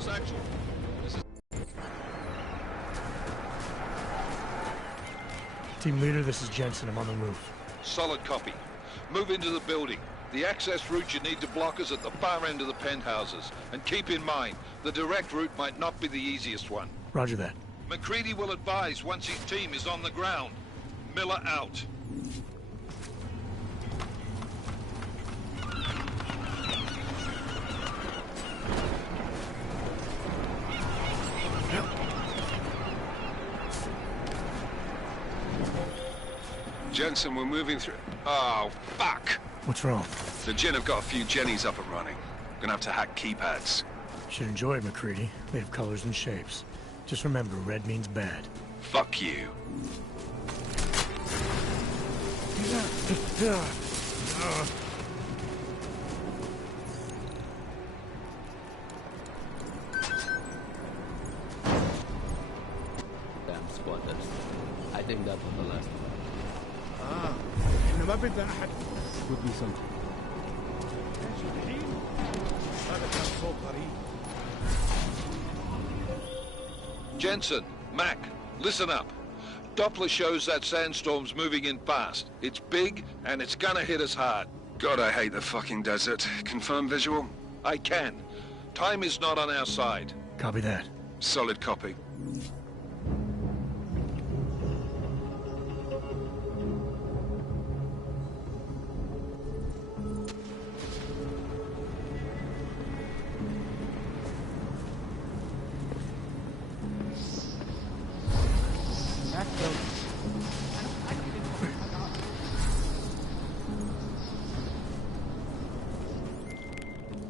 lost actual. Team leader, this is Jensen. I'm on the roof. Solid copy. Move into the building. The access route you need to block is at the far end of the penthouses. And keep in mind, the direct route might not be the easiest one. Roger that. McCready will advise once his team is on the ground. Miller out. Jensen, we're moving through... Oh, fuck! What's wrong? The Jinn have got a few Jennies up and running. Gonna have to hack keypads. Should enjoy it, McCready. They have colors and shapes. Just remember, red means bad. Fuck you. Damn squatters. I think that was the last one. احنا ما بدنا احد. Could be something. هذا كان صوت غريب. Jensen, Mac, listen up. Doppler shows that sandstorm's moving in fast. It's big, and it's gonna hit us hard. God, I hate the fucking desert. Confirm visual? I can. Time is not on our side. Copy that. Solid copy.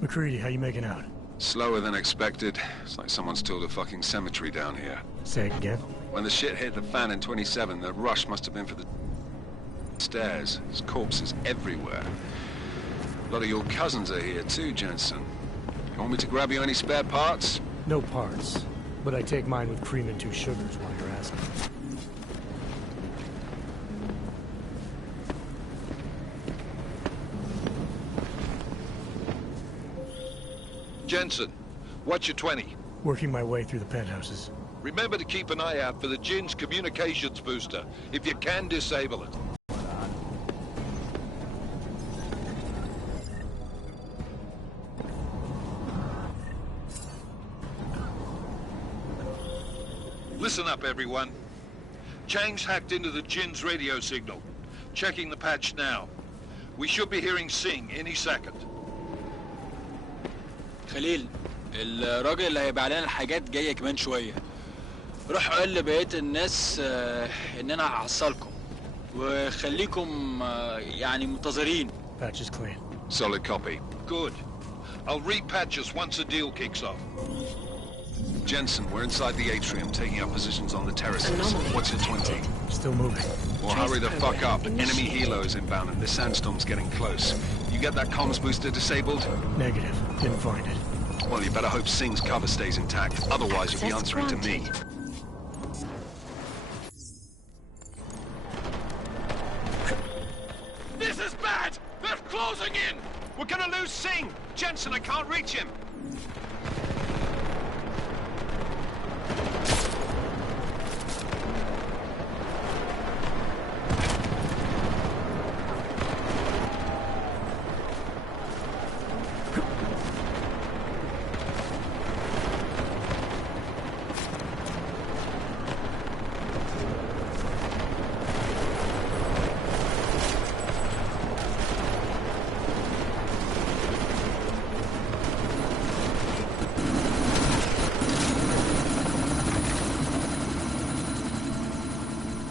McCready, how you making out? Slower than expected. It's like someone's tilled a fucking cemetery down here. Say it again. When the shit hit the fan in 27, the rush must have been for the stairs. There's corpses everywhere. A lot of your cousins are here too, Jensen. You want me to grab you any spare parts? No parts. But I take mine with cream and 2 sugars while you're asking. Jensen, what's your 20? Working my way through the penthouses. Remember to keep an eye out for the Jinn's communications booster. If you can, disable it. Listen up, everyone. Chang's hacked into the Jinn's radio signal. Checking the patch now. We should be hearing Singh any second. خليل الراجل اللي هيبيع لنا الحاجات جايه كمان شويه. روح قول لبقيه الناس ان انا هحصلكم وخليكم يعني منتظرين. Patch is clean. Solid copy. Good. I'll repatch us once the deal kicks off. Jensen, we're inside the atrium, taking up positions on the terraces. Anomaly. What's your 20? Still moving. Well, hurry the fuck up. Enemy helos inbound and this sandstorm's getting close. You get that comms booster disabled? Negative. Didn't find it. Well, you better hope Singh's cover stays intact. Otherwise, you'll be answering to me. This is bad! They're closing in! We're gonna lose Singh! Jensen, I can't reach him!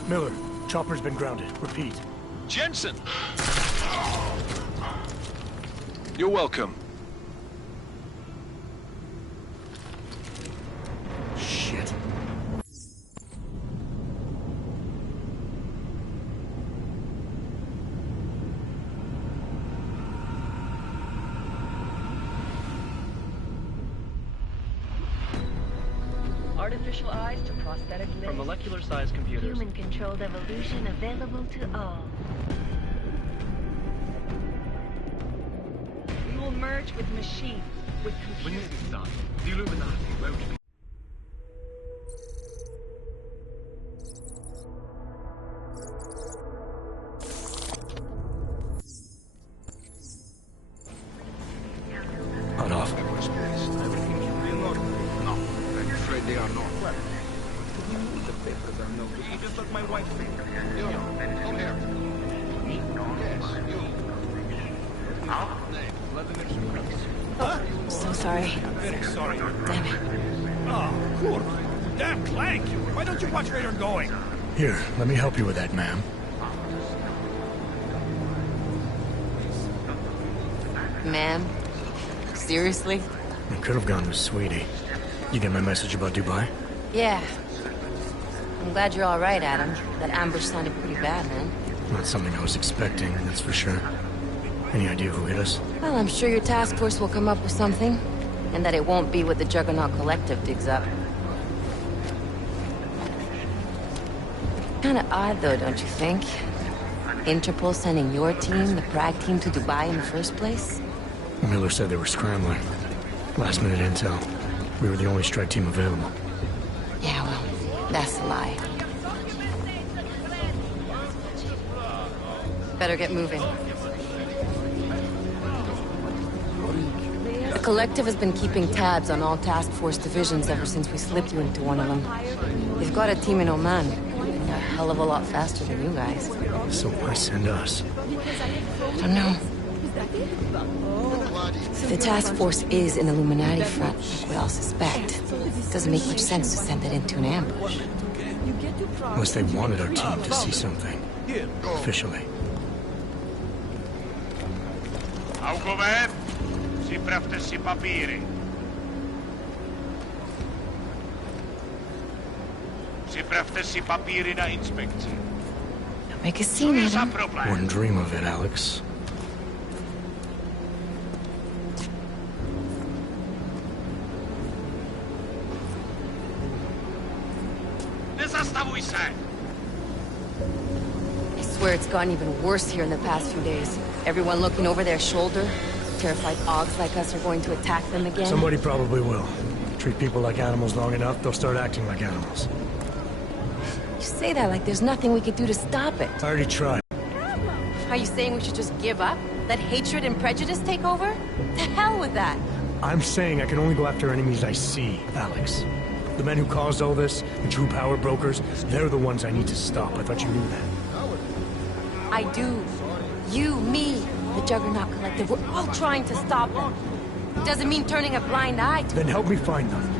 Miller, chopper's been grounded. Repeat. Jensen! You're welcome. Shit. Artificial eyes to prosthetic limbs. From molecular-sized computers. Human-controlled evolution available to all. We will will merge with machines, with computers. The Illuminati won't be. On off. Everything should be in order. No, I'm afraid they are not. Well, the papers are no good. Just like my wife said. You, come here. Yes, you. Name. Vladimir So sorry. Very sorry. Damn it. Oh, cool. Damn Clank! Why don't you watch where you're going? Here, let me help you with that, ma'am. Ma'am? Seriously? I could have gone with Sweetie. You get my message about Dubai? Yeah. I'm glad you're all right, Adam. That ambush sounded pretty bad, man. Not something I was expecting, that's for sure. Any idea who hit us? Well, I'm sure your task force will come up with something. And that it won't be what the Juggernaut Collective digs up. Kinda odd, though, don't you think? Interpol sending your team, the Prague team, to Dubai in the first place? Miller said they were scrambling. Last minute intel. We were the only strike team available. Yeah, well, that's a lie. Better get moving. The Collective has been keeping tabs on all task force divisions ever since we slipped you into one of them. They've got a team in Oman. They're a hell of a lot faster than you guys. So why send us? I don't know. If the task force is an Illuminati front, like we all suspect, it doesn't make much sense to send it into an ambush. Unless they wanted our team to see something. Officially. Alcover, si praftesi papieri. Si praftesi papieri na inspekcji. Don't make a scene, Adam. Wouldn't dream of it, Alex. Zastavuj se! I swear it's gotten even worse here in the past few days. Everyone looking over their shoulder. Terrified Augs like us are going to attack them again. Somebody probably will. Treat people like animals long enough, they'll start acting like animals. You say that like there's nothing we could do to stop it. I already tried. Are you saying we should just give up? Let hatred and prejudice take over? The hell with that! I'm saying I can only go after enemies I see, Alex. The men who caused all this, the true power brokers, they're the ones I need to stop. I thought you knew that. I do. You, me, the Juggernaut Collective, we're all trying to stop them. It doesn't mean turning a blind eye to Then help me find them.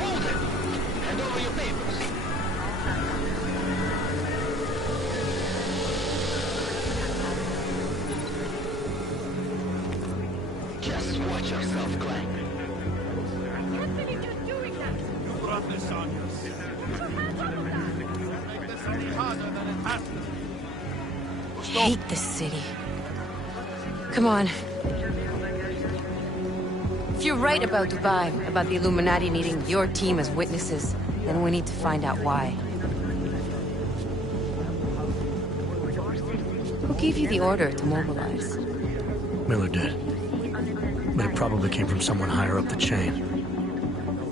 Hold it! Hand over your papers. Just watch yourself, Clank. You brought this on yourself. Make this any harder than it has to be. hate this city. Come on. If you're right about Dubai, about the Illuminati needing your team as witnesses, then we need to find out why. Who gave you the order to mobilize? Miller did. But it probably came from someone higher up the chain.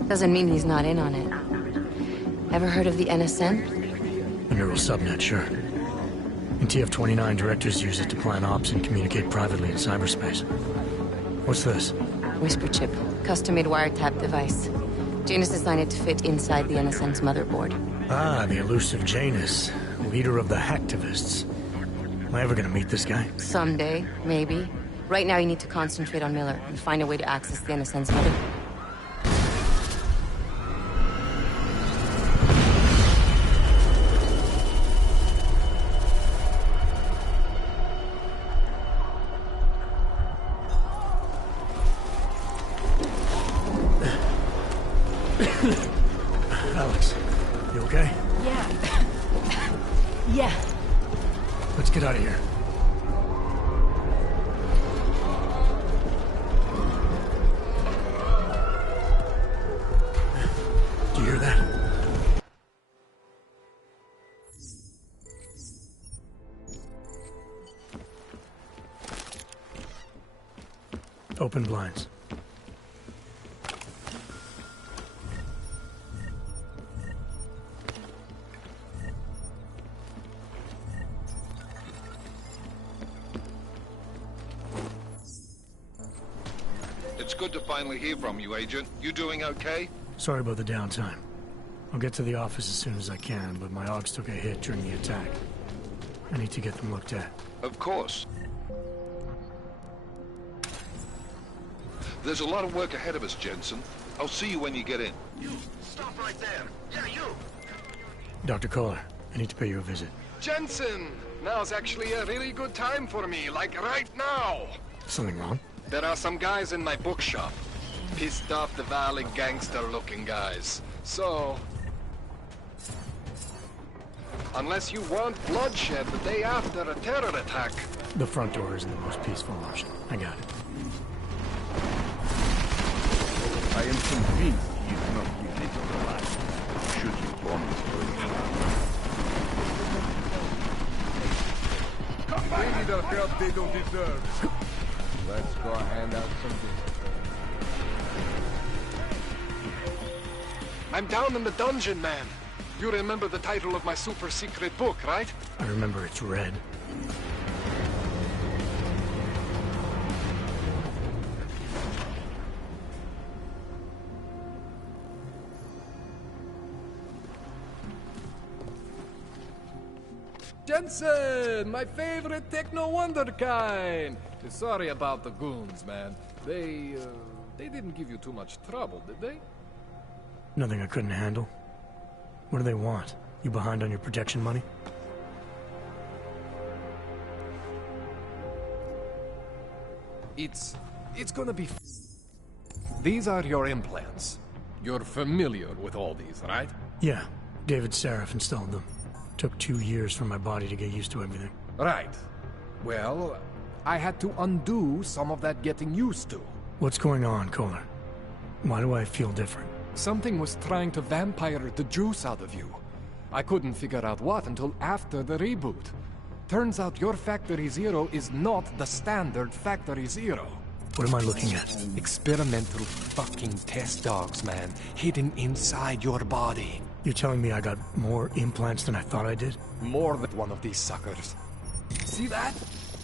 Doesn't mean he's not in on it. Ever heard of the NSN? A neural subnet, sure. In TF-29, directors use it to plan ops and communicate privately in cyberspace. What's this? Whisper chip. Custom-made wiretap device. Janus designed it to fit inside the NSN's motherboard. Ah, the elusive Janus, leader of the hacktivists. Am I ever gonna meet this guy? Someday, maybe. Right now you need to concentrate on Miller and find a way to access the NSN's motherboard. Alex, you okay? Yeah. Yeah. Let's get out of here. Do you hear that? Open blinds. It's good to finally hear from you, Agent. You doing okay? Sorry about the downtime. I'll get to the office as soon as I can, but my Augs took a hit during the attack. I need to get them looked at. Of course. There's a lot of work ahead of us, Jensen. I'll see you when you get in. You, stop right there. Yeah, you. Dr. Kohler, I need to pay you a visit. Jensen! Now's actually a really good time for me, like right now! Something wrong? There are some guys in my bookshop. Pissed off the Valley gangster-looking guys. So... unless you want bloodshed the day after a terror attack... The front door isn't the most peaceful option. I got it. I am convinced he is not released alive. Should you promise to maybe the help they don't deserve. Let's go hand out something. I'm down in the dungeon, man. You remember the title of my super secret book, right? I remember it's red. Jensen, my favorite techno wonderkind. Sorry about the goons, man. They didn't give you too much trouble, did they? Nothing I couldn't handle. What do they want? You behind on your protection money? It's gonna be... These are your implants. You're familiar with all these, right? Yeah. David Seraph installed them. Took 2 years for my body to get used to everything. Right. Well, I had to undo some of that getting used to. What's going on, Kohler? Why do I feel different? Something was trying to vampire the juice out of you. I couldn't figure out what until after the reboot. Turns out your Factory Zero is not the standard Factory Zero. What am I looking at? Experimental fucking test dogs, man. Hidden inside your body. You're telling me I got more implants than I thought I did? More than one of these suckers. See that?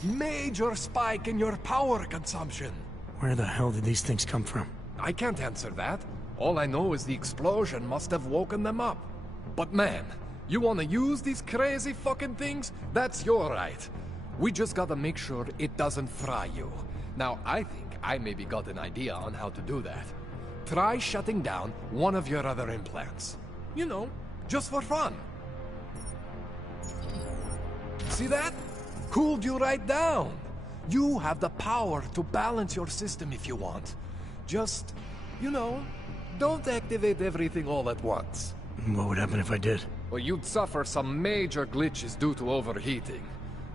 Major spike in your power consumption. Where the hell did these things come from? I can't answer that. All I know is the explosion must have woken them up. But man, you wanna use these crazy fucking things? That's your right. We just gotta make sure it doesn't fry you. Now, I think I maybe got an idea on how to do that. Try shutting down one of your other implants. You know, just for fun. See that? Cooled you right down. You have the power to balance your system if you want. Just, you know, don't activate everything all at once. What would happen if I did? Well, you'd suffer some major glitches due to overheating.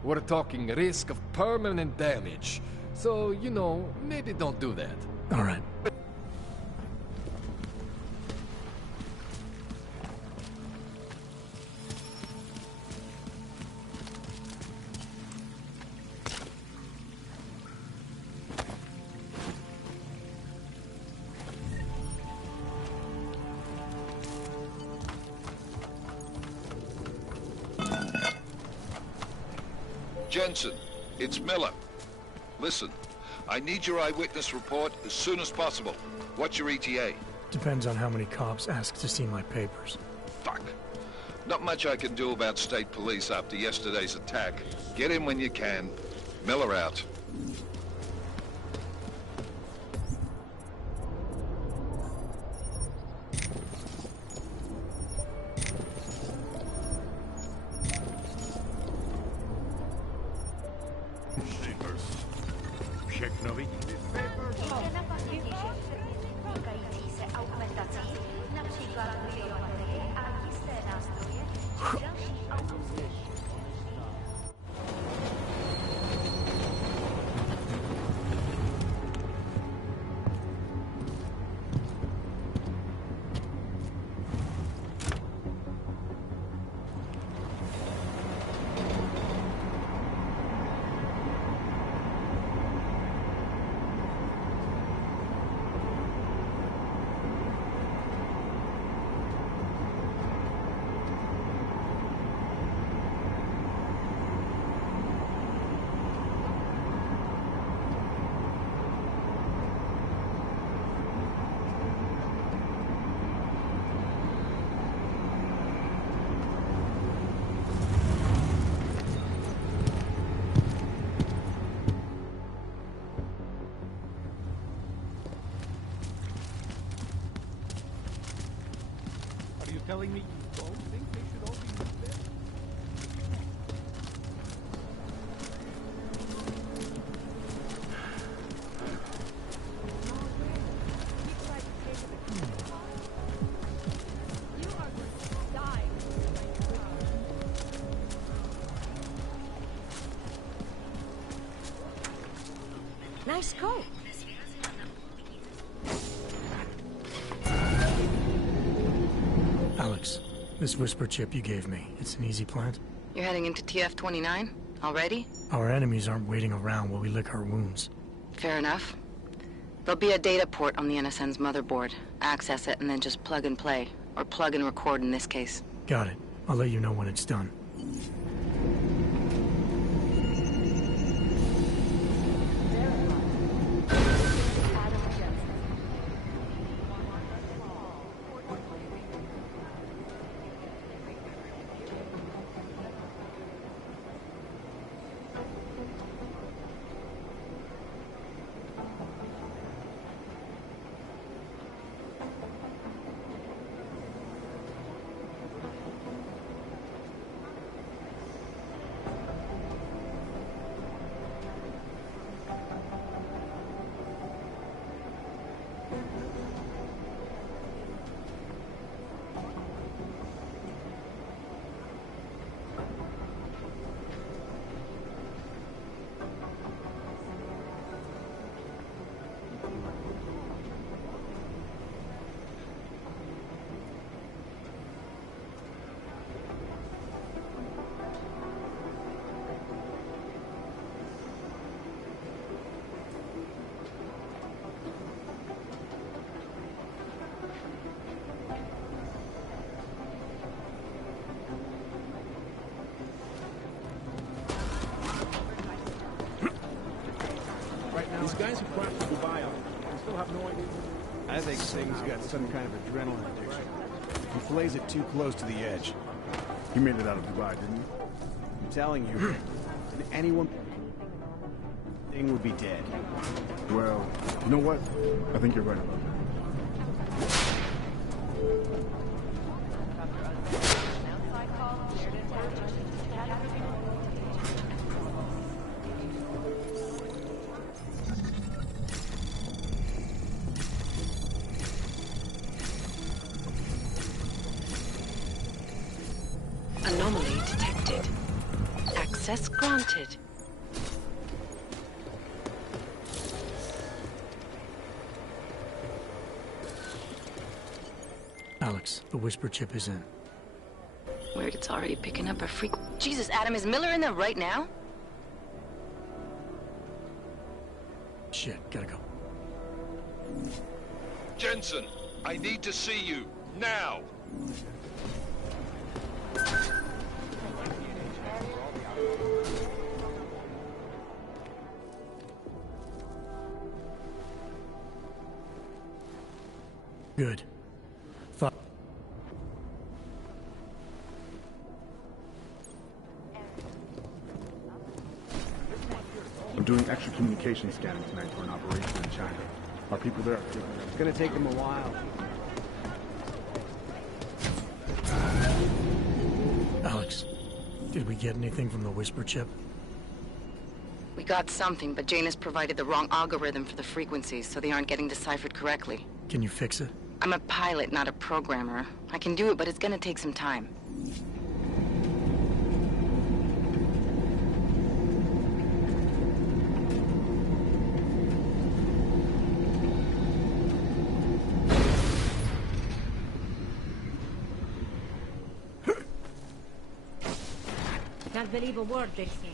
We're talking risk of permanent damage. So, you know, maybe don't do that. All right. Jensen, it's Miller. Listen, I need your eyewitness report as soon as possible. What's your ETA? Depends on how many cops ask to see my papers. Fuck. Not much I can do about state police after yesterday's attack. Get in when you can. Miller out. telling me you don't think they should all be moved there? Nice coat. Alex, this whisper chip you gave me, it's an easy plant? You're heading into TF-29? Already? Our enemies aren't waiting around while we lick our wounds. Fair enough. There'll be a data port on the NSN's motherboard. Access it and then just plug and play. Or plug and record in this case. Got it. I'll let you know when it's done. These guys who crashed Dubai on it, still have no idea. I think Sing's got some kind of adrenaline addiction. He plays it too close to the edge. You made it out of Dubai, didn't you? I'm telling you, anyone thing would be dead. Well, you know what? I think you're right about that. Anomaly detected. Access granted. Alex, the whisper chip is in. Weird, it's already picking up a freak. Jesus, Adam, is Miller in there right now? Shit, gotta go. Jensen, I need to see you, now! Good. I'm doing extra communication scanning tonight for an operation in China. Are people there? It's gonna take them a while. Alex, did we get anything from the whisper chip? We got something, but Jane has provided the wrong algorithm for the frequencies, so they aren't getting deciphered correctly. Can you fix it? I'm a pilot, not a programmer. I can do it, but it's gonna take some time. Can't believe a word they say.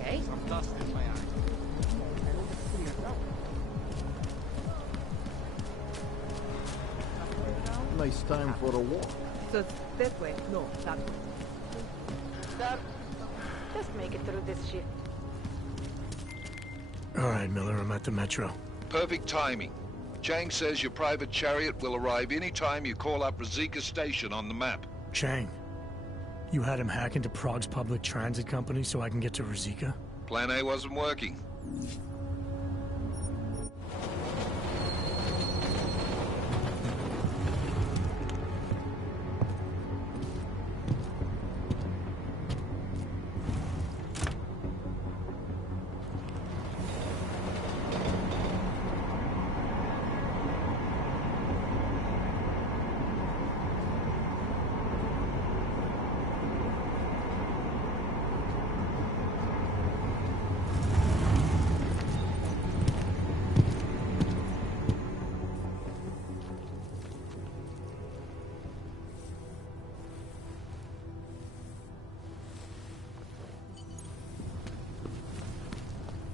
Okay. Some dust in my eye. Nice time for a walk. So this way? No, that way. Sir, just make it through this shit. All right, Miller, I'm at the metro. Perfect timing. Chang says your private chariot will arrive any time you call up Rizika Station on the map. Chang, you had him hack into Prague's public transit company so I can get to Rizika? Plan A wasn't working.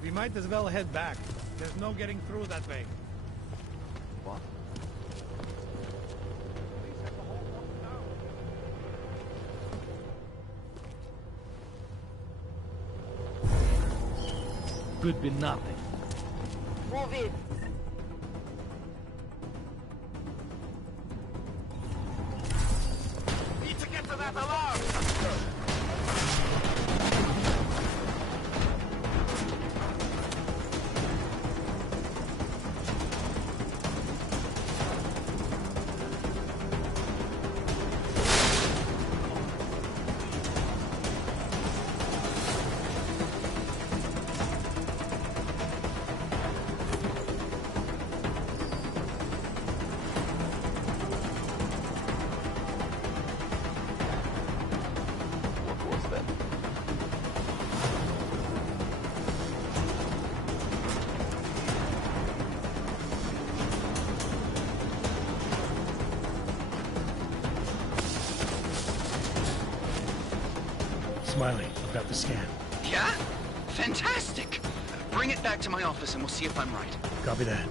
We might as well head back. There's no getting through that way. What? Could be nothing. Move it. Need to get to that alarm! Smiley, I've got the scan. Yeah? Fantastic! Bring it back to my office and we'll see if I'm right. Copy that.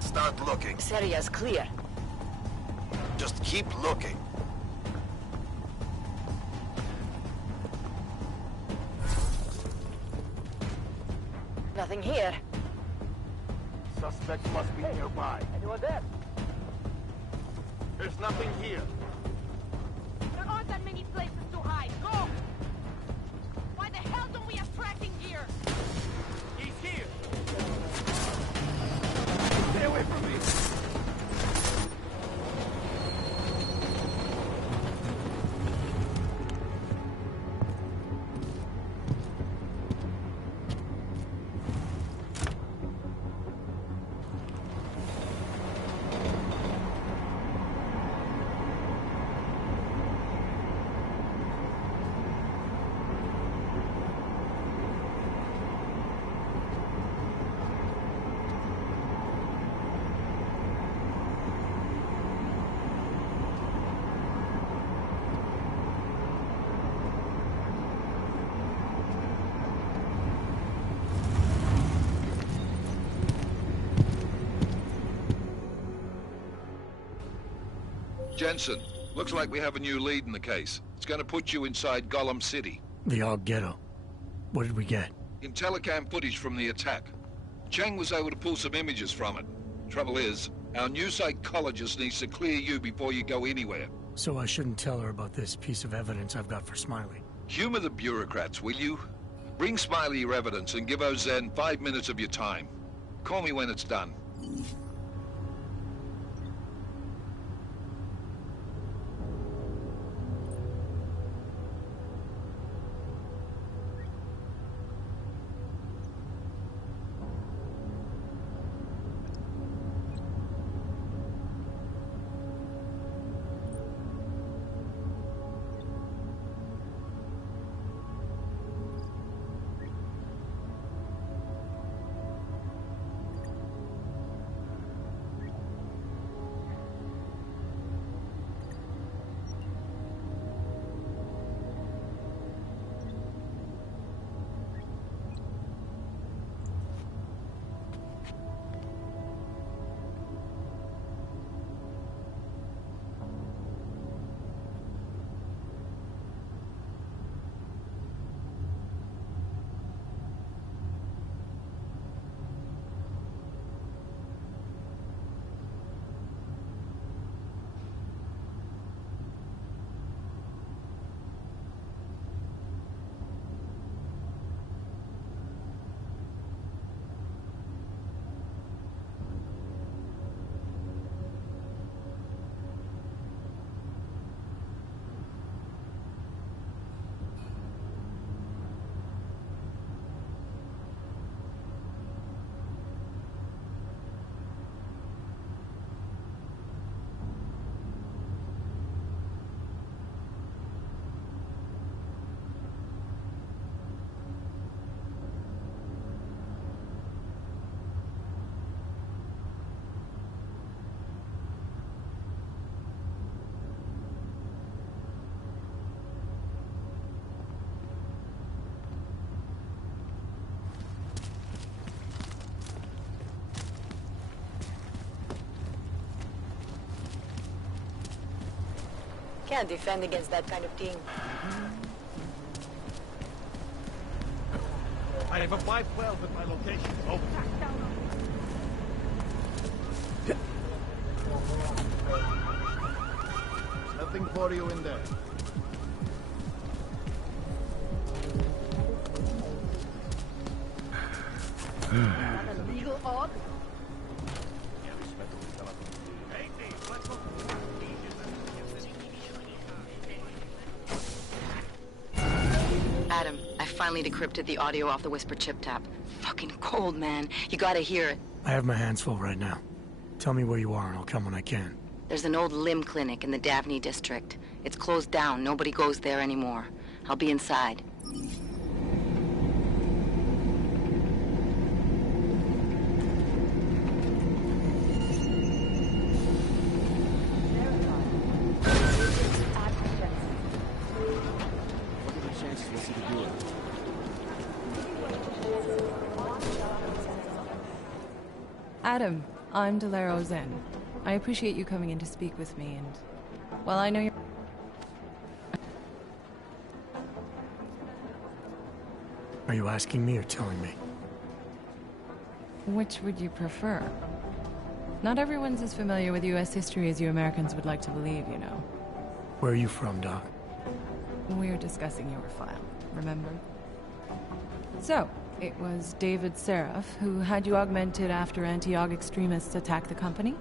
Start looking. This area's clear. Just keep looking. Nothing here. Suspects must be nearby. Anyone there? There's nothing here. There aren't that many places to hide. Go! Why the hell don't we have tracking gear? He's here! Stay away from me! Jensen, looks like we have a new lead in the case. It's gonna put you inside Gollum City. The Og Ghetto. What did we get? Telecam footage from the attack. Cheng was able to pull some images from it. Trouble is, our new psychologist needs to clear you before you go anywhere. So I shouldn't tell her about this piece of evidence I've got for Smiley. Humor the bureaucrats, will you? Bring Smiley your evidence and give Ozen 5 minutes of your time. Call me when it's done. can't defend against that kind of team. I have a 512 at my location. Over. Nothing for you in there. A legal order? Adam, I finally decrypted the audio off the Whisper chip tap. Fucking cold, man. You gotta hear it. I have my hands full right now. Tell me where you are and I'll come when I can. There's an old limb clinic in the Davney district. It's closed down. Nobody goes there anymore. I'll be inside. What are the chances we'll see the door? Adam, I'm Delaro Zen. I appreciate you coming in to speak with me, and... well, I know you're... Are you asking me or telling me? Which would you prefer? Not everyone's as familiar with U.S. history as you Americans would like to believe, you know. Where are you from, Doc? We're discussing your file, remember? So, it was David Seraph who had you augmented after anti-AUG extremists attacked the company?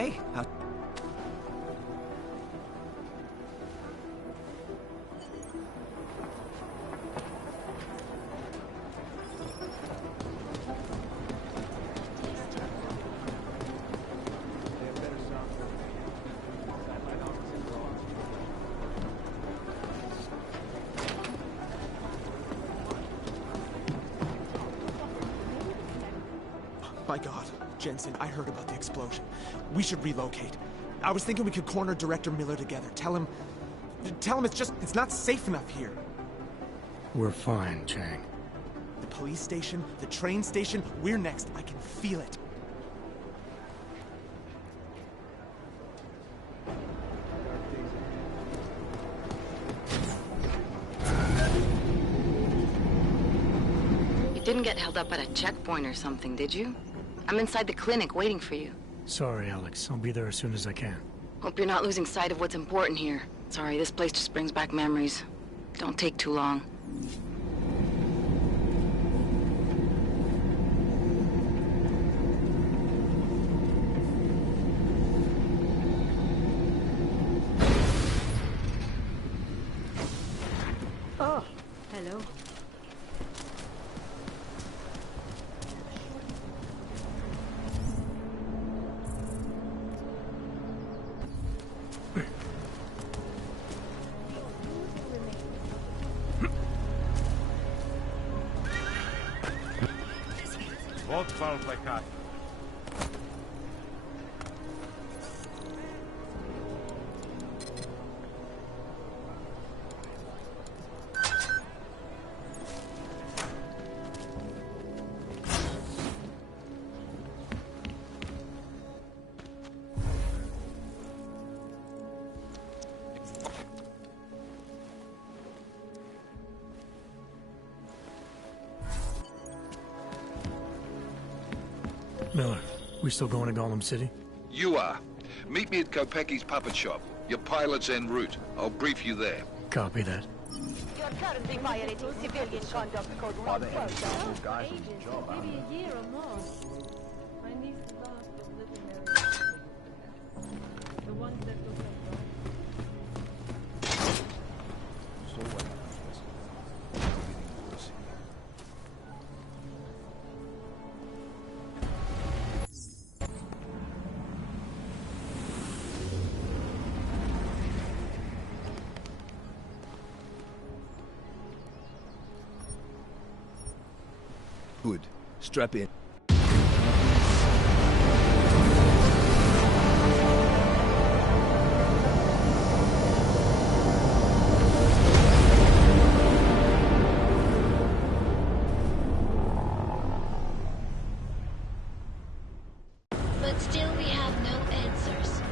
okay? My God, Jensen, I heard about the explosion. We should relocate. I was thinking we could corner Director Miller together. Tell him it's not safe enough here. We're fine, Chang. The police station, the train station, we're next. I can feel it. You didn't get held up at a checkpoint or something, did you? I'm inside the clinic waiting for you. Sorry, Alex. I'll be there as soon as I can. Hope you're not losing sight of what's important here. Sorry, this place just brings back memories. Don't take too long. Oh, hello. Both falls like that. Miller, we still going to Golem City? You are. Meet me at Kopecki's puppet shop. Your pilot's en route. I'll brief you there. Copy that. You're currently violating civilian conduct code 112. Ages, maybe a year or more. My niece lost was living there. The ones that look like dogs. So what? Good. Strap in. But still we have no answers.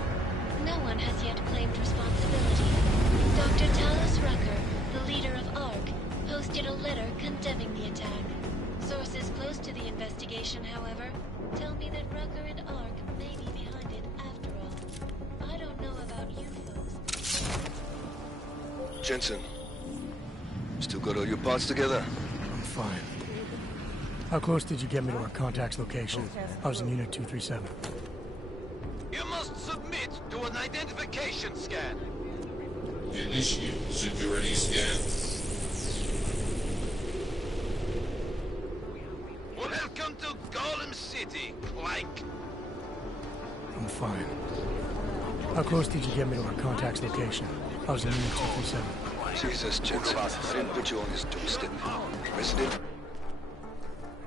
No one has yet claimed responsibility. Dr. Talos Rucker, the leader of ARC, posted a letter condemning the attack. Sources close to the investigation, however, tell me that Rucker and ARC may be behind it after all. I don't know about you folks. Jensen, still got all your parts together? I'm fine. How close did you get me to our contact's location? I was in Unit 237. You must submit to an identification scan. Initiate security scan. Welcome to Golem City, Clank. I'm fine. How close did you get me to our contact's location? I was in Unit 237. Jesus, Jensen, I didn't put you on this doorstep. Resident?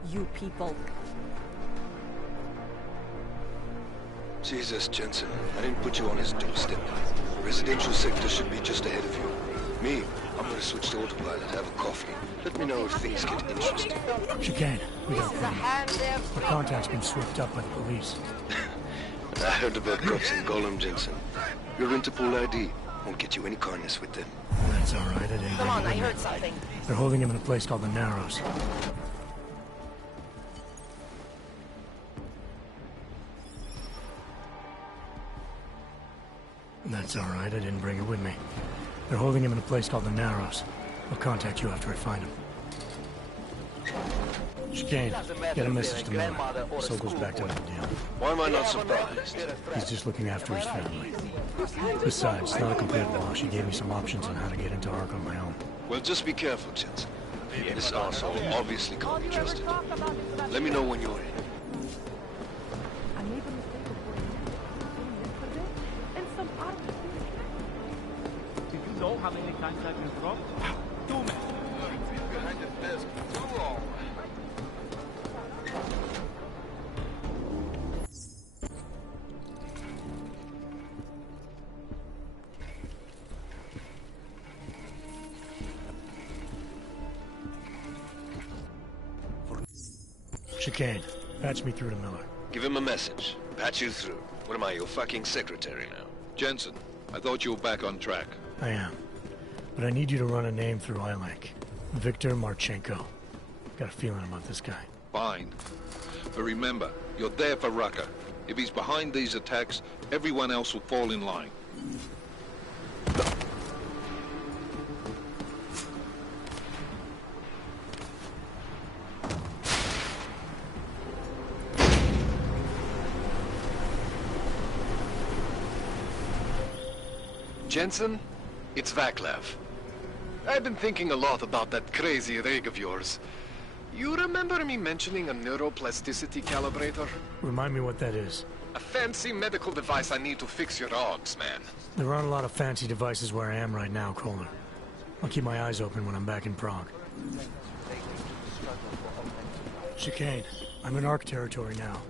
You people. Jesus, Jensen, I didn't put you on his doorstep. Residential sector should be just ahead of you. Me, I'm gonna switch to autopilot, have a coffee. Let me know if things get interesting. Chicane, we got a problem. Our contact's been swept up by the police. I heard about cops in Golem, Jensen. Your Interpol ID won't get you any kindness with them. That's all right, I didn't. Come on, I heard something. They're holding him in a place called the Narrows. That's all right, I didn't bring it with me. They're holding him in a place called the Narrows. I'll contact you after I find him. Chicane, get a message to Miller. Sokol's backed up the deal. Why am I not surprised? He's just looking after his family. Besides, it's not a complete wash. He gave me some options on how to get into Ark on my own. Well, just be careful, Jensen. This asshole obviously can't be trusted. Let me know when you're in. Did you know how many times I've been robbed? Too many. Behind the desk, too long. Chicane, patch me through to Miller. Give him a message. Patch you through. What am I, your fucking secretary now? Jensen, I thought you were back on track. I am. But I need you to run a name through iLink. Victor Marchenko. Got a feeling about this guy. Fine. But remember, you're there for Rucker. If he's behind these attacks, everyone else will fall in line. Jensen, it's Vaclav. I've been thinking a lot about that crazy rig of yours. You remember me mentioning a neuroplasticity calibrator? Remind me what that is. A fancy medical device I need to fix your dogs, man. There aren't a lot of fancy devices where I am right now, Kohler. I'll keep my eyes open when I'm back in Prague. Chicane, I'm in Ark territory now.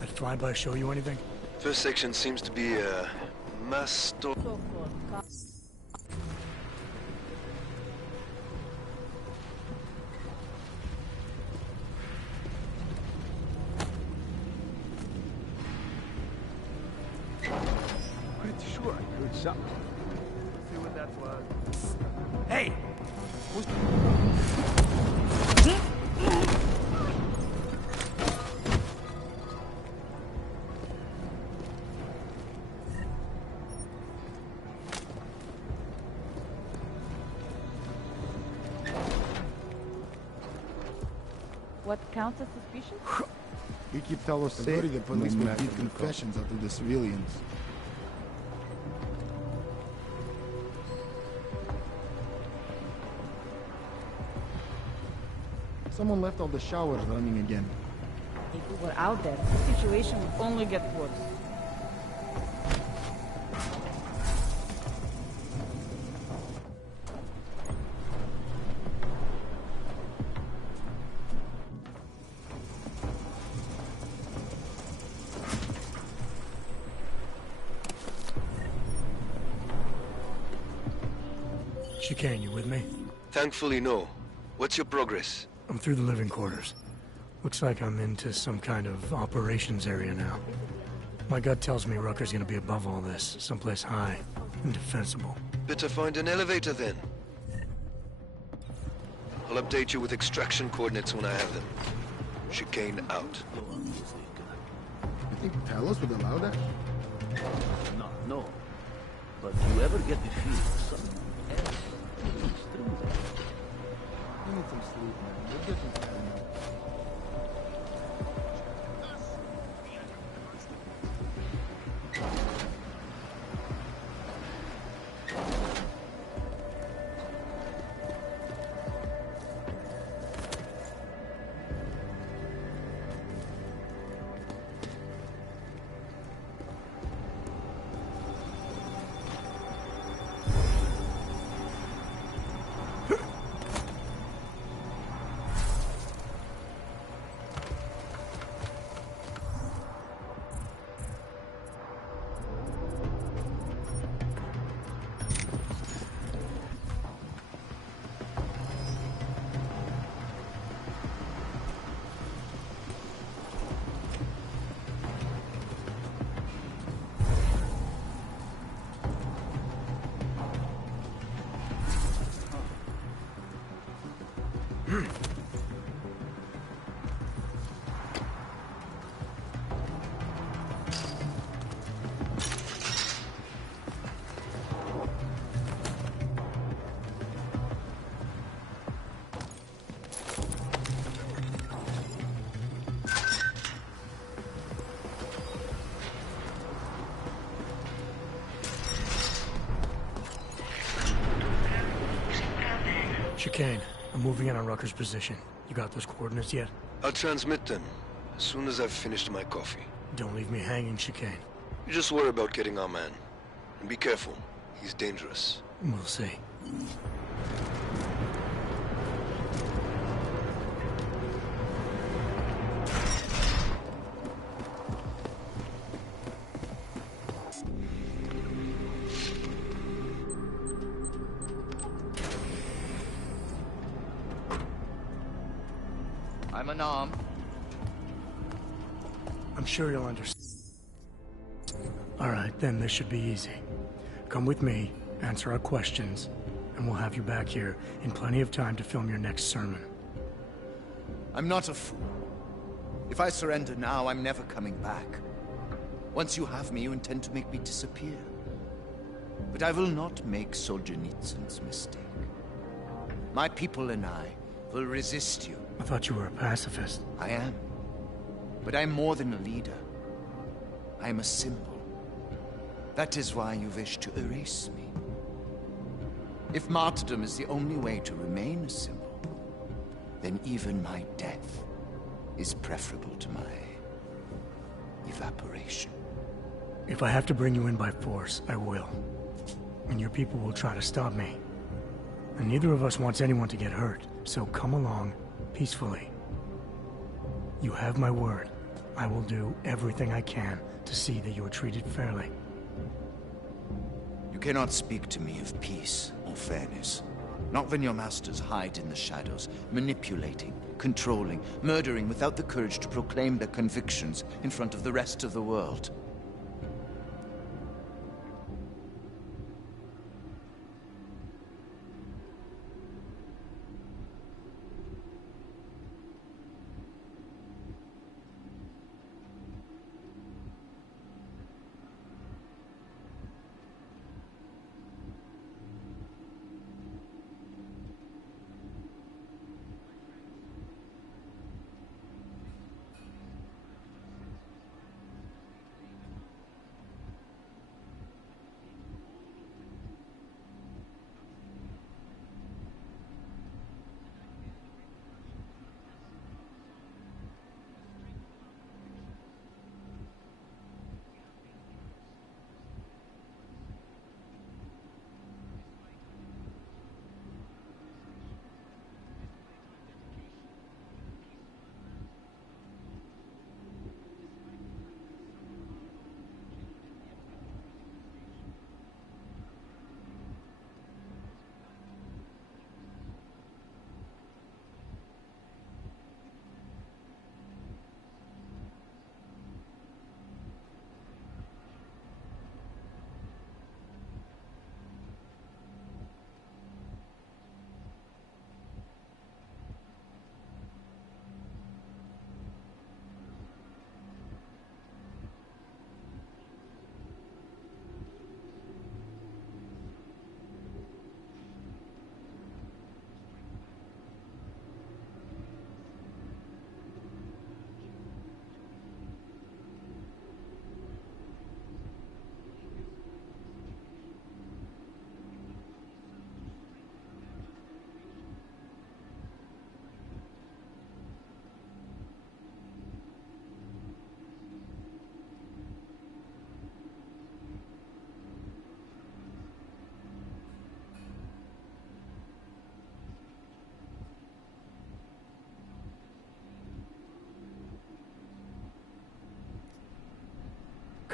That flyby show you anything? First section seems to be a master. Pretty sure I heard something. See what that was? Hey! What counts as suspicion? You keep telling us safe, the police will give confessions of the civilians. Someone left all the showers running again. If we were out there, the situation would only get worse. Chicane, you with me? Thankfully, no. What's your progress? I'm through the living quarters. Looks like I'm into some kind of operations area now. My gut tells me Rucker's gonna be above all this, someplace high and defensible. Better find an elevator then. I'll update you with extraction coordinates when I have them. Chicane out. You think Talos would allow that? No. But you ever get the feel someone else moves through there? I need some sleep, man. We're getting tired now. Chicane, I'm moving in on Rucker's position. You got those coordinates yet? I'll transmit them as soon as I've finished my coffee. Don't leave me hanging, Chicane. You just worry about getting our man. And be careful. He's dangerous. We'll see. I'm unarmed. I'm sure you'll understand. Alright, then this should be easy. Come with me, answer our questions, and we'll have you back here in plenty of time to film your next sermon. I'm not a fool. If I surrender now, I'm never coming back. Once you have me, you intend to make me disappear. But I will not make Solzhenitsyn's mistake. My people and I will resist you. I thought you were a pacifist. I am. But I'm more than a leader. I am a symbol. That is why you wish to erase me. If martyrdom is the only way to remain a symbol, then even my death is preferable to my evaporation. If I have to bring you in by force, I will. And your people will try to stop me. And neither of us wants anyone to get hurt, so come along peacefully. You have my word. I will do everything I can to see that you are treated fairly. You cannot speak to me of peace or fairness. Not when your masters hide in the shadows, manipulating, controlling, murdering without the courage to proclaim their convictions in front of the rest of the world.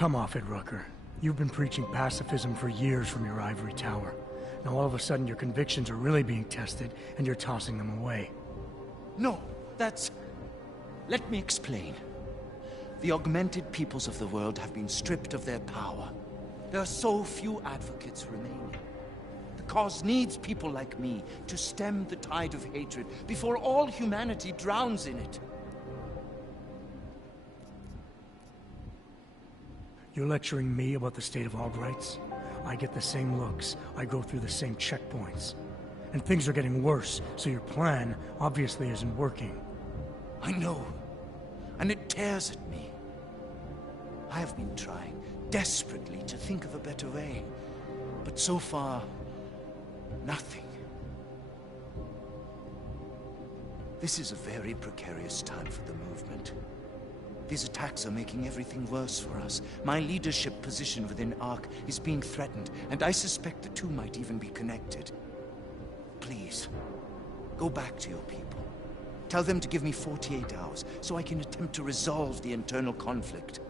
Come off it, Rucker. You've been preaching pacifism for years from your ivory tower. Now all of a sudden your convictions are really being tested, and you're tossing them away. No, that's... Let me explain. The augmented peoples of the world have been stripped of their power. There are so few advocates remaining. The cause needs people like me to stem the tide of hatred before all humanity drowns in it. You're lecturing me about the state of all rights? I get the same looks. I go through the same checkpoints. And things are getting worse, so your plan obviously isn't working. I know. And it tears at me. I have been trying desperately to think of a better way. But so far, nothing. This is a very precarious time for the movement. These attacks are making everything worse for us. My leadership position within ARC is being threatened, and I suspect the two might even be connected. Please, go back to your people. Tell them to give me 48 hours, so I can attempt to resolve the internal conflict.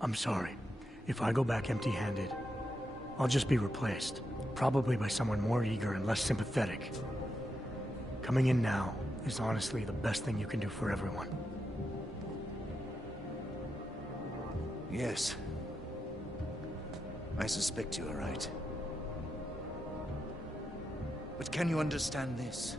I'm sorry. If I go back empty-handed, I'll just be replaced. Probably by someone more eager and less sympathetic. Coming in now is honestly the best thing you can do for everyone. Yes. I suspect you are right. But can you understand this?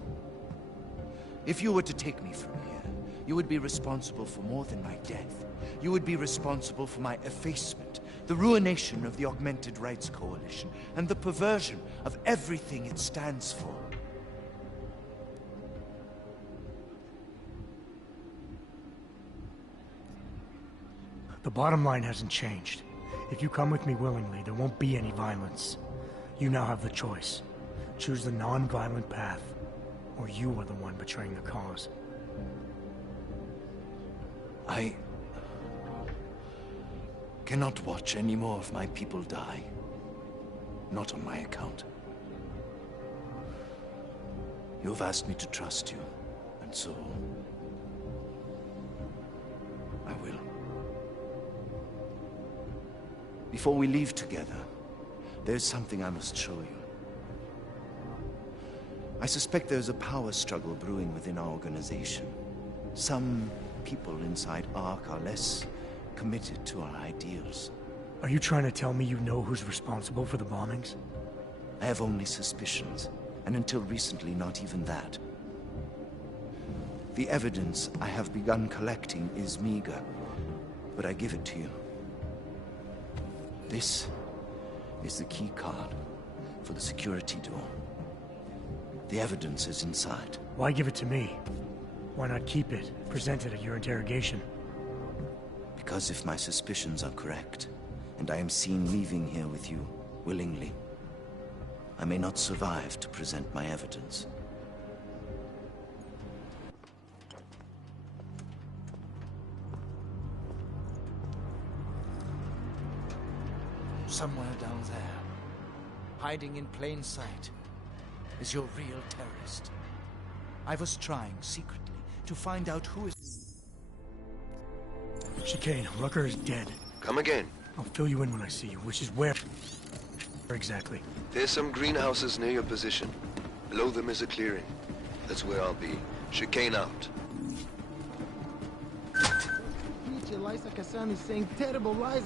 If you were to take me from here, you would be responsible for more than my death. You would be responsible for my effacement, the ruination of the Augmented Rights Coalition, and the perversion of everything it stands for. The bottom line hasn't changed. If you come with me willingly, there won't be any violence. You now have the choice. Choose the non-violent path, or you are the one betraying the cause. I cannot watch any more of my people die. Not on my account. You have asked me to trust you, and so I will. Before we leave together, there's something I must show you. I suspect there's a power struggle brewing within our organization. Some people inside ARC are less committed to our ideals. Are you trying to tell me you know who's responsible for the bombings? I have only suspicions, and until recently, not even that. The evidence I have begun collecting is meager, but I give it to you. This is the key card for the security door. The evidence is inside. Why give it to me? Why not keep it, present it at your interrogation? Because if my suspicions are correct, and I am seen leaving here with you, willingly, I may not survive to present my evidence. Somewhere down there, hiding in plain sight, is your real terrorist. I was trying secretly to find out who is... Chicane, Rucker is dead. Come again. I'll fill you in when I see you, which is where exactly. There's some greenhouses near your position. Below them is a clearing. That's where I'll be. Chicane out. Eliza Kassan is saying terrible lies.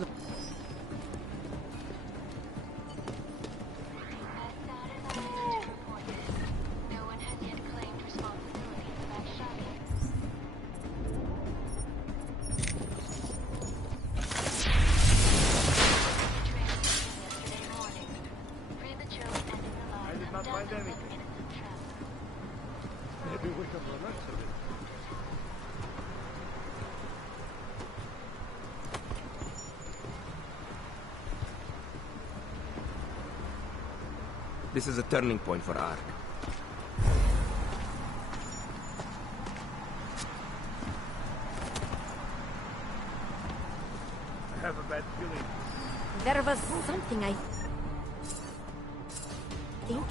This is a turning point for ARC. I have a bad feeling. There was something I think.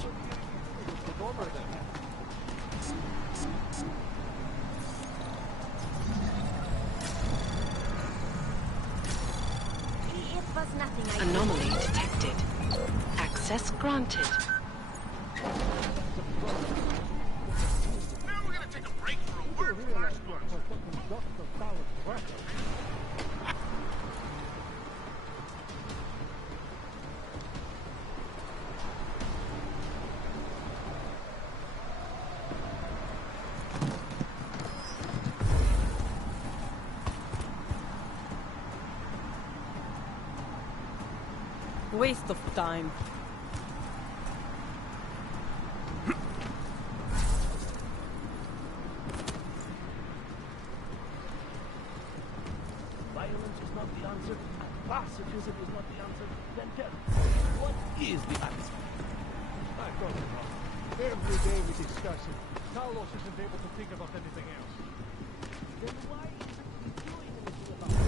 It was nothing I... Anomaly detected. Access granted. Now we're gonna take a break for a word from our sponsor. Waste of time. Violence is not the answer, and pacifism is not the answer, then tell me, what is the answer? I don't know. Every day we discuss it. Talos isn't able to think about anything else. Then why isn't he doing anything about it?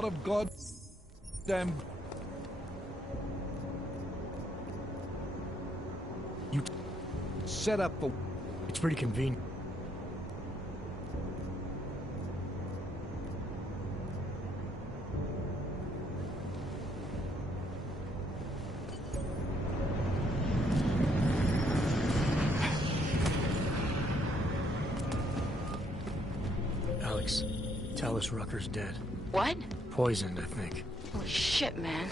lot of goddamn... You set up for... It's pretty convenient. Alex, Talos Rucker's dead. What? Poisoned, I think. Holy shit, man.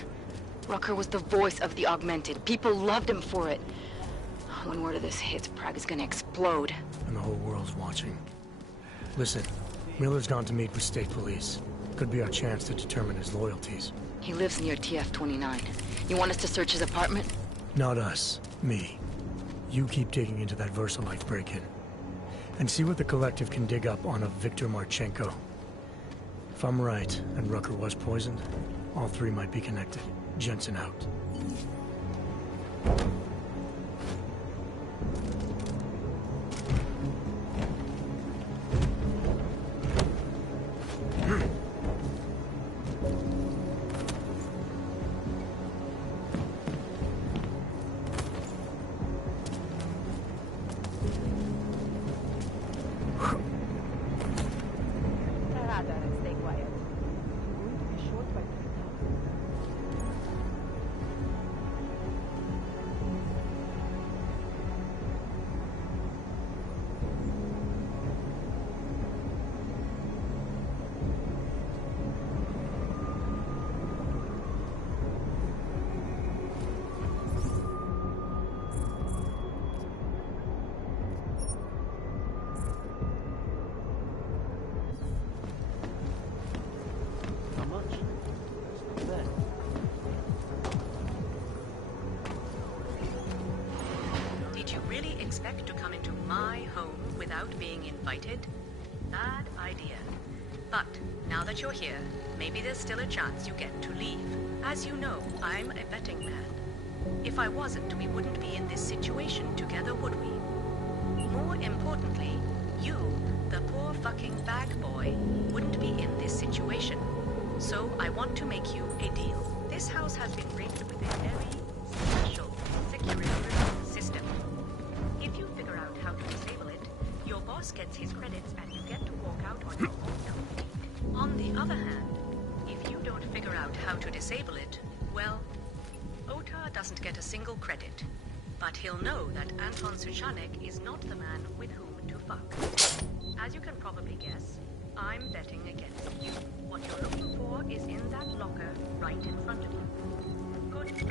Rucker was the voice of the Augmented. People loved him for it. When word of this hits, Prague is gonna explode. And the whole world's watching. Listen, Miller's gone to meet with state police. Could be our chance to determine his loyalties. He lives near TF-29. You want us to search his apartment? Not us. Me. You keep digging into that Versalite break-in. And see what the Collective can dig up on a Viktor Marchenko. If I'm right, and Rucker was poisoned, all three might be connected. Jensen out. Stay quiet. You're going to be shot by 3,000. How much? That's not bad. Did you really expect to come into my home without being invited? Bad idea. But now that you're here, maybe there's still a chance you get to leave. As you know, I'm a betting man. If I wasn't, we wouldn't be in this situation together, would we? More importantly, you, the poor fucking bag boy, wouldn't be in this situation. So I want to make you a deal. This house has been rigged with a very special security system. If you figure out how to disable it, your boss gets his credits and you get to walk out on your own feet. On the other hand, if you don't figure out how to disable it, well, Otar doesn't get a single credit. But he'll know that Anton Suchanek is not the man with whom to fuck. As you can probably guess, I'm betting against you. What you're looking for is in that locker right in front of you. Good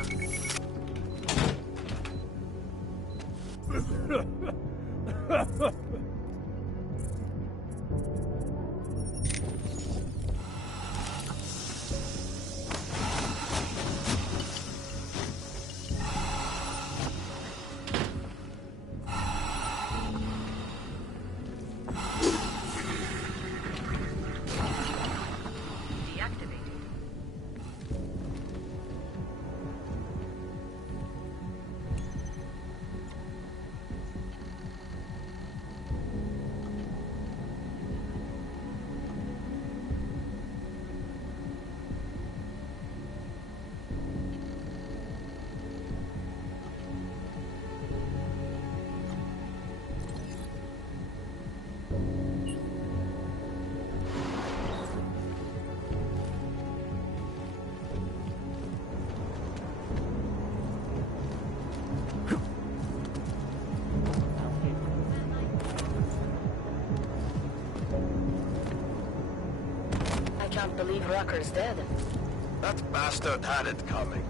luck. I can't believe Rucker's dead. That bastard had it coming.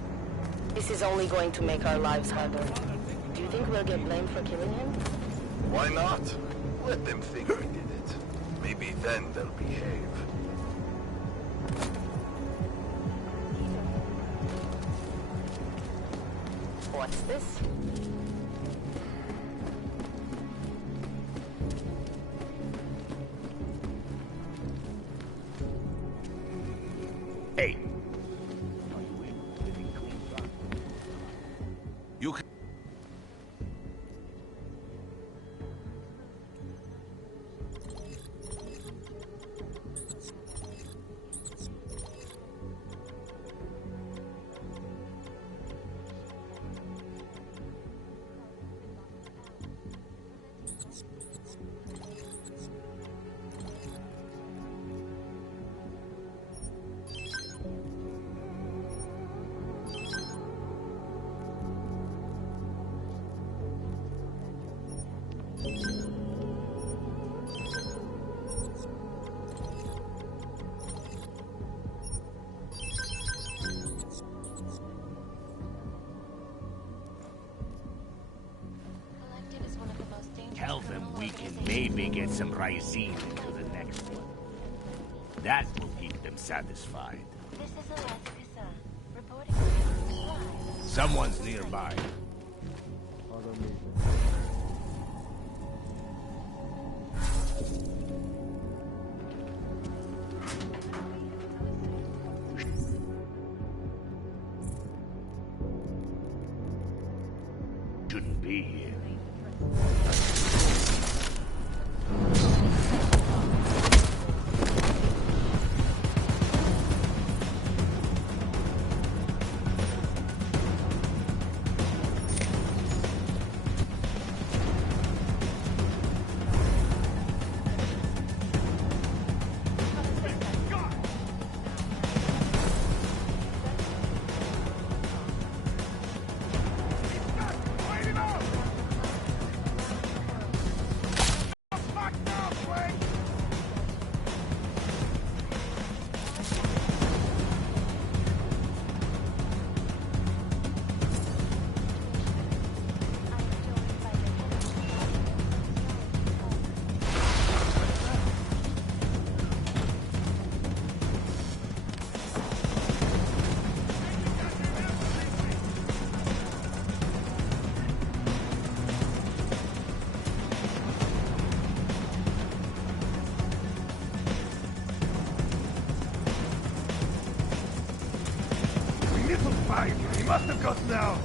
This is only going to make our lives harder. Do you think we'll get blamed for killing him? Why not? Let them think we did it. Maybe then they'll behave. What's this? Hey. You can... Tell them we can maybe get some Ryzine into the next one. That will keep them satisfied. This is Alaska, reporting. Someone's nearby. Shouldn't be here. He must have gotten out!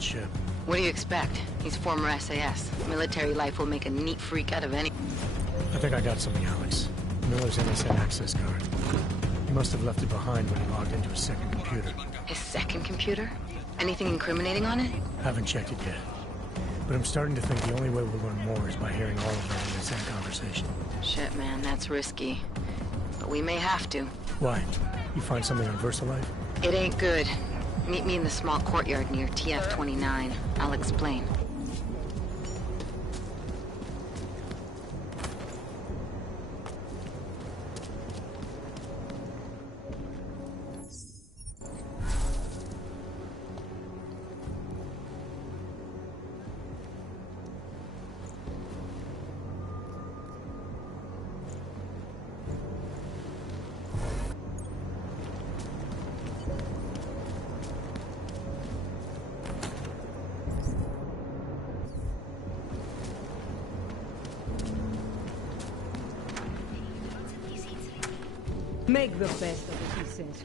Ship. What do you expect? He's former SAS. Military life will make a neat freak out of any... I think I got something, Alex. Miller's MSN access card. He must have left it behind when he logged into his second computer. His second computer? Anything incriminating on it? Haven't checked it yet. But I'm starting to think the only way we'll learn more is by hearing all of their MSN conversation. Shit, man, that's risky. But we may have to. Why? You find something on VersaLife? It ain't good. Meet me in the small courtyard near TF-29. I'll explain. Make the best of it, he says.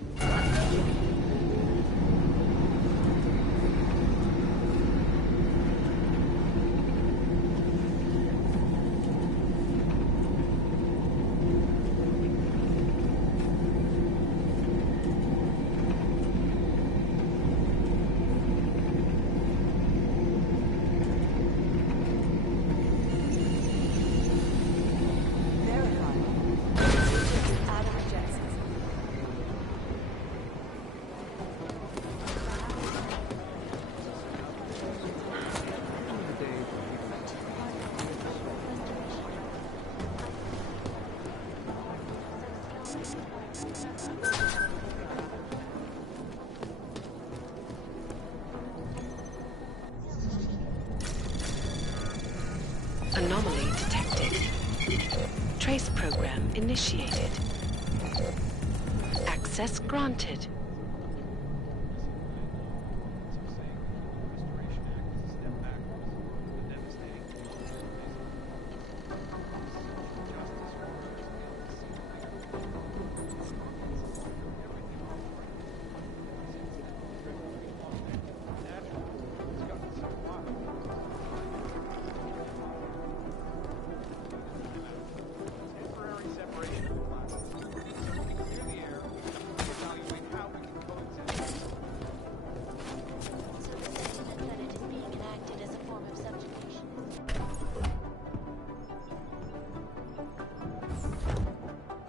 Anomaly detected. Trace program initiated. Access granted.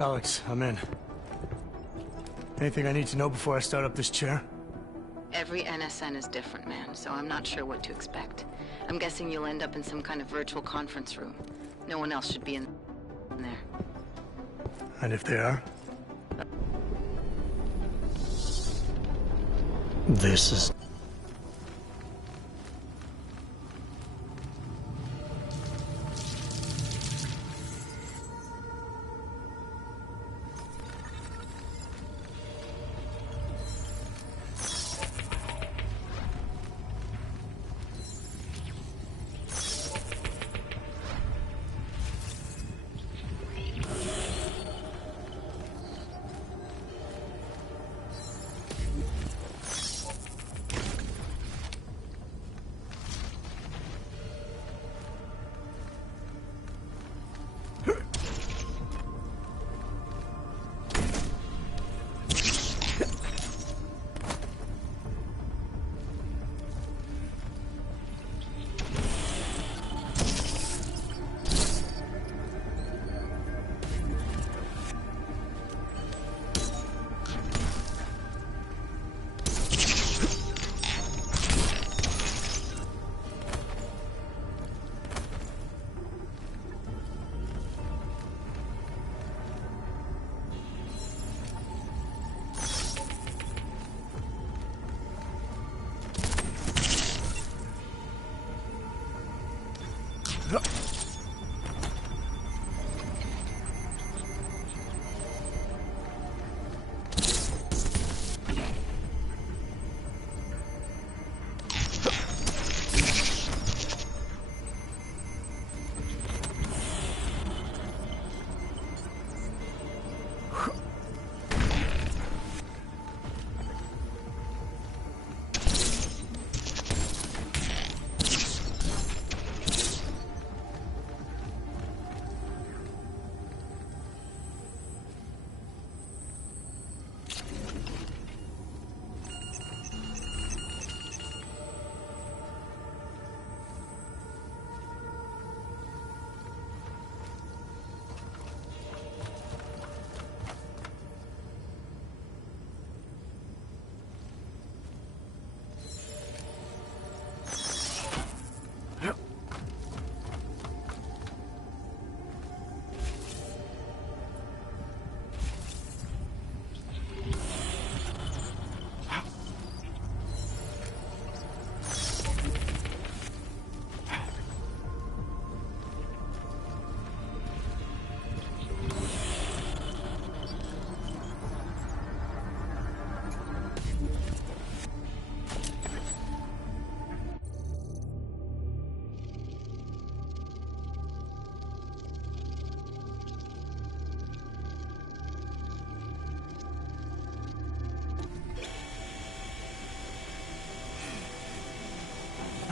Alex, I'm in. Anything I need to know before I start up this chair? Every NSN is different, man, so I'm not sure what to expect. I'm guessing you'll end up in some kind of virtual conference room. No one else should be in there. And if they are? This is...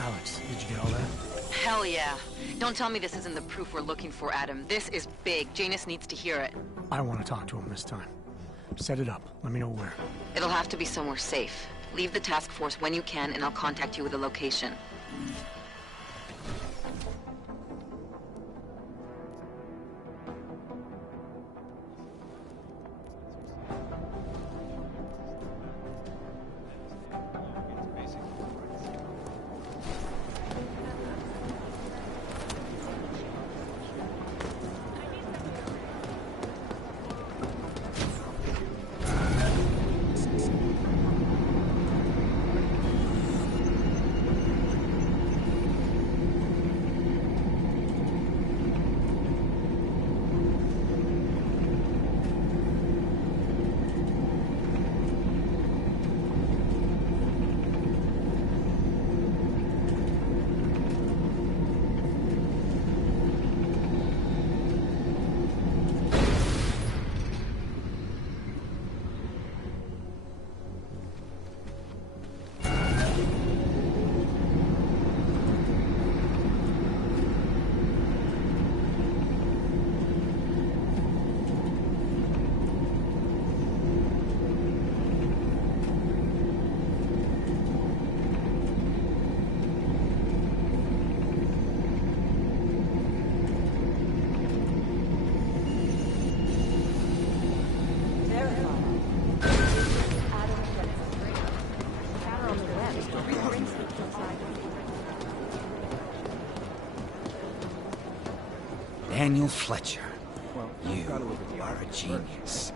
Alex, did you get all that? Hell yeah. Don't tell me this isn't the proof we're looking for, Adam. This is big. Janus needs to hear it. I want to talk to him this time. Set it up. Let me know where. It'll have to be somewhere safe. Leave the task force when you can, and I'll contact you with a location. Daniel Fletcher. You are a genius.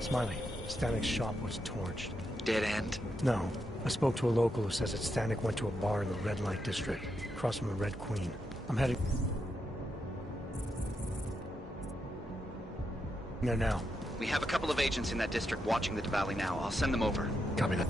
Smiley, Stanik's shop was torched. Dead end? No. I spoke to a local who says that Stanik went to a bar in the Red Light District, across from the Red Queen. I'm heading there now. We have a couple of agents in that district watching the valley now. I'll send them over. Copy that.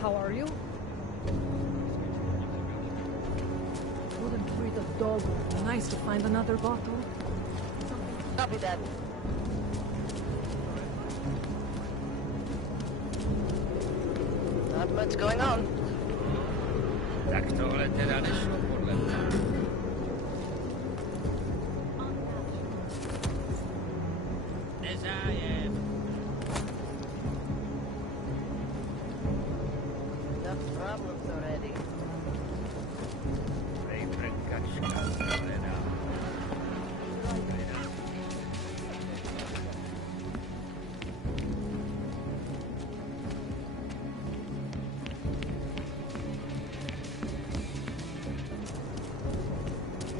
How are you? Wouldn't treat a dog. Nice to find another bottle. Copy that. Not much going on. Enough problems already.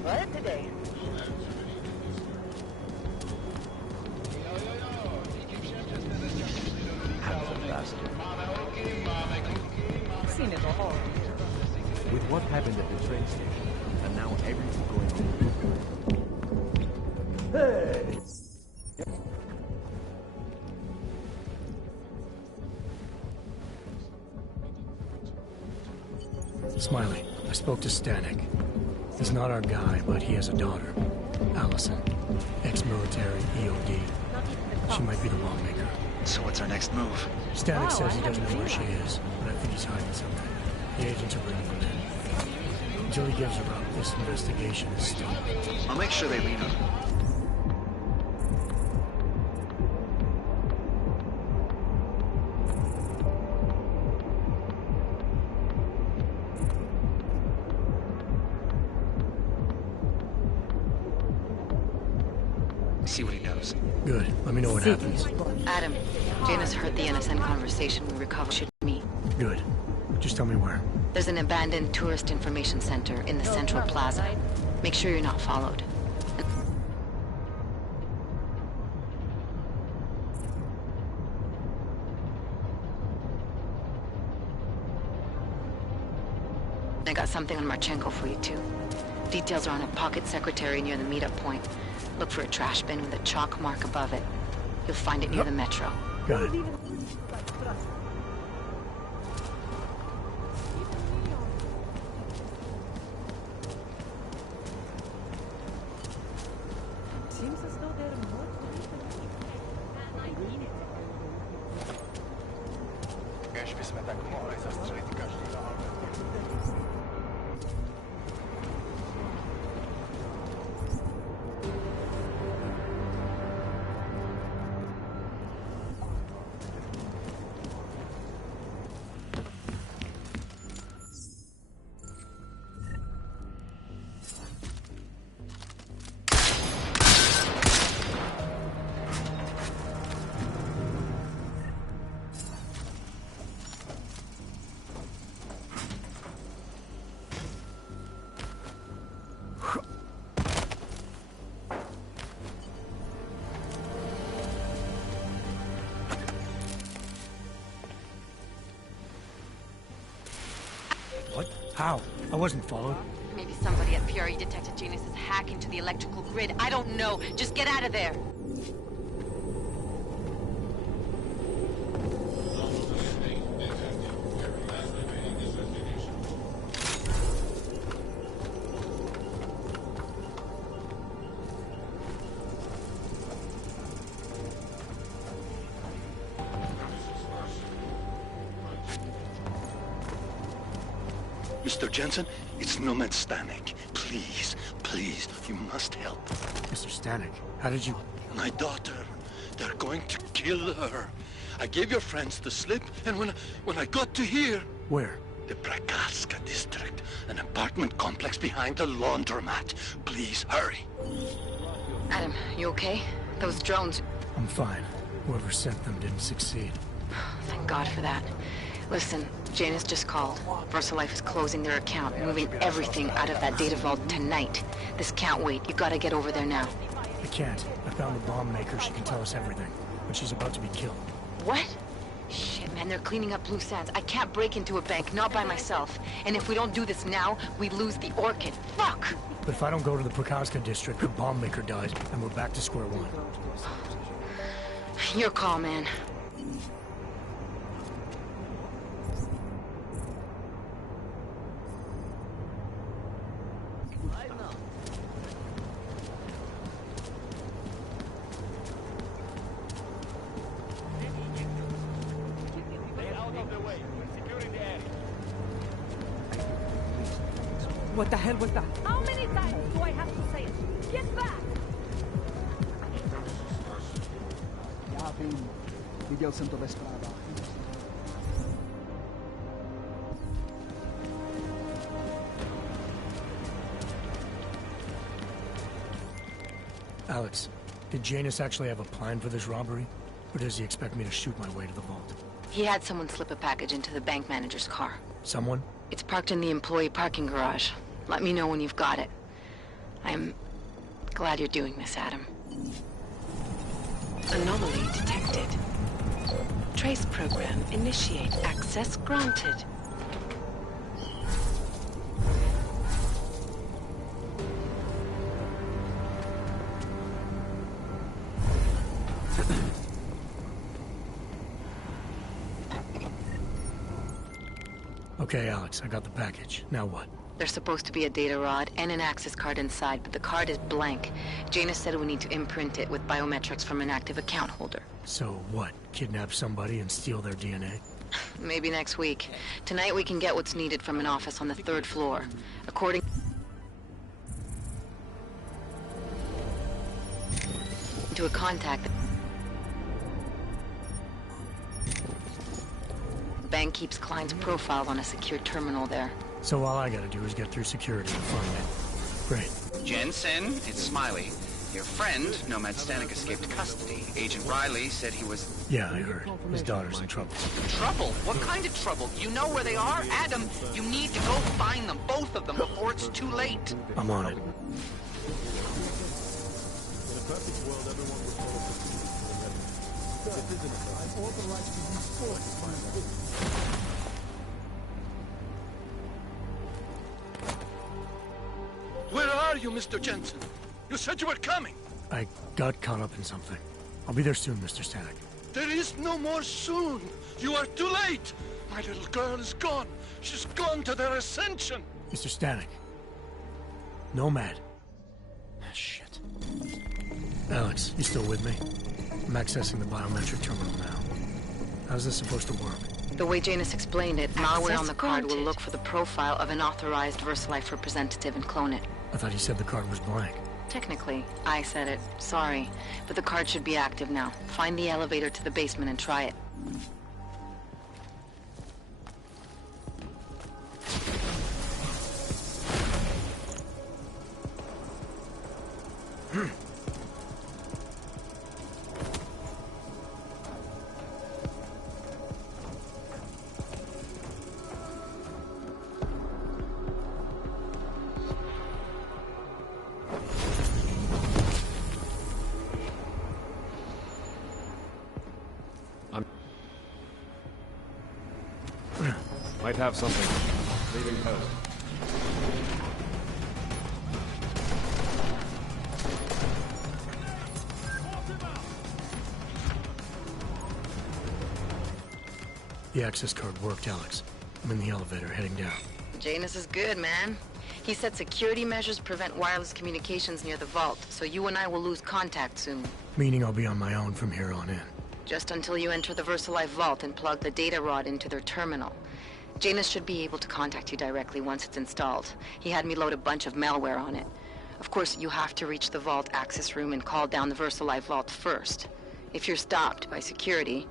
What today? Seen it all. With what happened at the train station, and now everything going on. Hey! Smiley, I spoke to Stanik. He's not our guy, but he has a daughter, Allison, ex-military EOD. She might be the lawmaker. So what's our next move? Stanik says he doesn't know where she is, but I think he's hiding something. The agents are bringing him in. Until he gives her up, this investigation is stopped. I'll make sure they leave him. See what he knows. Good. Let me know what happens. Adam, Janus heard the NSN conversation we recovered. Should meet. Good. Just tell me where. There's an abandoned tourist information center in the central plaza. Make sure you're not followed. I got something on Marchenko for you, too. Details are on a pocket secretary near the meetup point. Look for a trash bin with a chalk mark above it. You'll find it near the metro. Got it. Seems as though they're more Je vais se mettre à côté. How? I wasn't followed. Maybe somebody at PRE detected Janus's hack into the electrical grid. I don't know. Just get out of there. Mr. Jensen, it's Nomad Stanek. Please, please, you must help. Mr. Stanek, how did you... My daughter. They're going to kill her. I gave your friends the slip, and when I got to here... Where? The Prakaska district, an apartment complex behind the laundromat. Please, hurry. Adam, you okay? Those drones... I'm fine. Whoever sent them didn't succeed. Thank God for that. Listen, Janus just called. VersaLife is closing their account, moving everything out of that data vault tonight. This can't wait. You gotta get over there now. I can't. I found the bomb maker. She can tell us everything. But she's about to be killed. What? Shit, man, they're cleaning up loose ends. I can't break into a bank, not by myself. And if we don't do this now, we lose the Orchid. Fuck! But if I don't go to the Prakaska district, the bomb maker dies, and we're back to square one. Your call, man. What the hell was that? How many times do I have to say it? Get back! Ja vím, viděl jsem to ve zprávách. Alex, did Janus actually have a plan for this robbery? Or does he expect me to shoot my way to the vault? He had someone slip a package into the bank manager's car. Someone? It's parked in the employee parking garage. Let me know when you've got it. I'm glad you're doing this, Adam. Anomaly detected. Trace program initiate. Access granted. Okay, Alex, I got the package. Now what? There's supposed to be a data rod and an access card inside, but the card is blank. Janus said we need to imprint it with biometrics from an active account holder. So what? Kidnap somebody and steal their DNA? Maybe next week. Tonight we can get what's needed from an office on the 3rd floor. According to a contact, the bank keeps Klein's profile on a secure terminal there. So all I gotta do is get through security and find it. Great. Jensen, it's Smiley. Your friend, Nomad Stanek, escaped custody. Agent Riley said he was... Yeah, I heard. His daughter's in trouble. Trouble? What kind of trouble? You know where they are? Adam, you need to go find them, both of them, before it's too late. I'm on it. In a perfect world, everyone would follow the This isn't a I'm authorized to use force to find this. Where are you, Mr. Jensen? You said you were coming. I got caught up in something. I'll be there soon, Mr. Stanek. There is no more soon. You are too late. My little girl is gone. She's gone to their ascension. Mr. Stanek. Nomad. Shit. Alex, you still with me? I'm accessing the biometric terminal now. How's this supposed to work? The way Janus explained it, malware on the card will look for the profile of an authorized VersaLife representative and clone it. I thought he said the card was blank. Technically, I said it. Sorry. But the card should be active now. Find the elevator to the basement and try it. Might have something. Leaving post. The access card worked, Alex. I'm in the elevator, heading down. Janus is good, man. He said security measures prevent wireless communications near the vault, so you and I will lose contact soon. Meaning I'll be on my own from here on in. Just until you enter the VersaLife vault and plug the data rod into their terminal. Janus should be able to contact you directly once it's installed. He had me load a bunch of malware on it. Of course, you have to reach the vault access room and call down the VersaLife vault first. If you're stopped by security...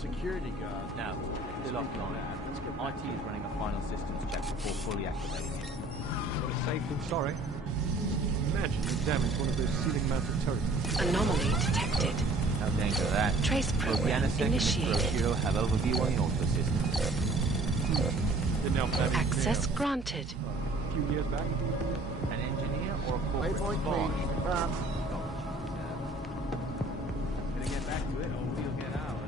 Security guard. No, still offline. IT is running a final systems check before fully activating it. Got it safe and sorry. Imagine you damage one of those ceiling-mounted turrets. Anomaly detected. No danger of that. Trace program initiated. Hero have overview on the auto system. Didn't help that Access granted. A few years back. An engineer or a corporate Waypoint spy? change. Confirmed. Gonna get back to it or we'll get ours.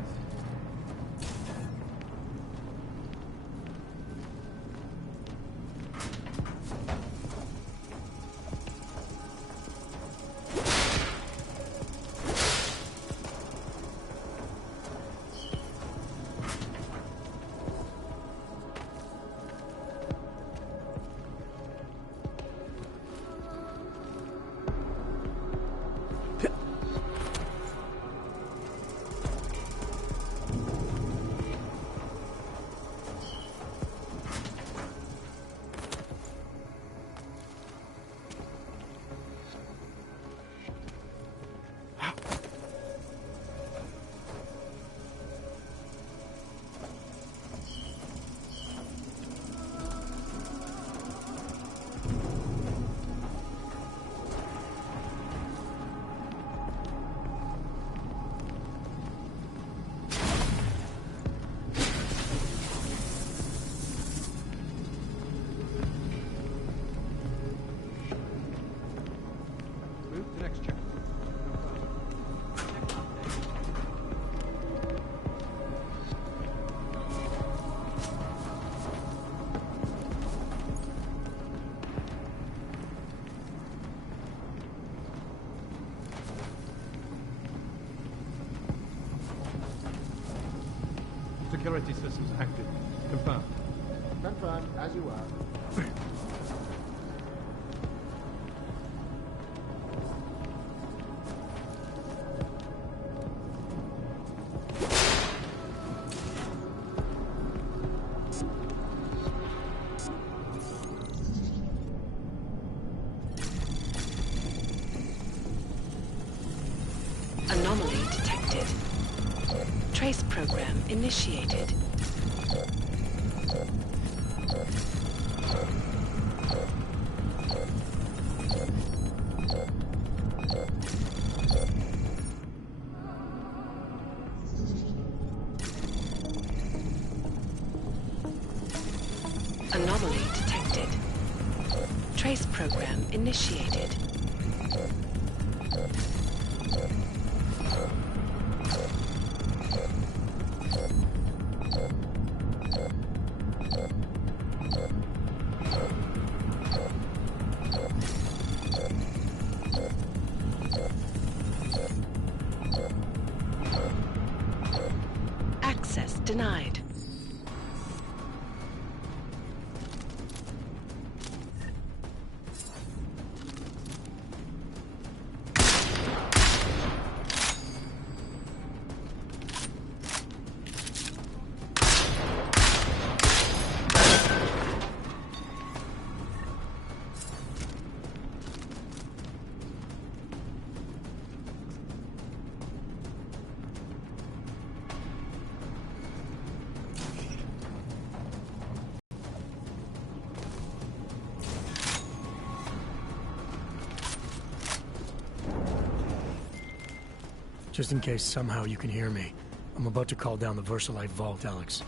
Security systems active. Confirmed. Confirmed, as you are. Anomaly detected. Trace program initiated. Anomaly detected. Trace program initiated. Access denied. Just in case somehow you can hear me, I'm about to call down the VersaLife vault, Alex.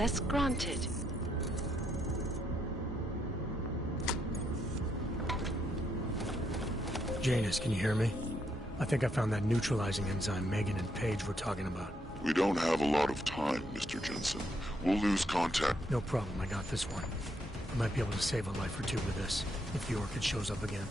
Access granted. Janus, can you hear me? I think I found that neutralizing enzyme Megan and Paige were talking about. We don't have a lot of time, Mr. Jensen. We'll lose contact. No problem, I got this one. I might be able to save a life or two with this, if the Orchid shows up again.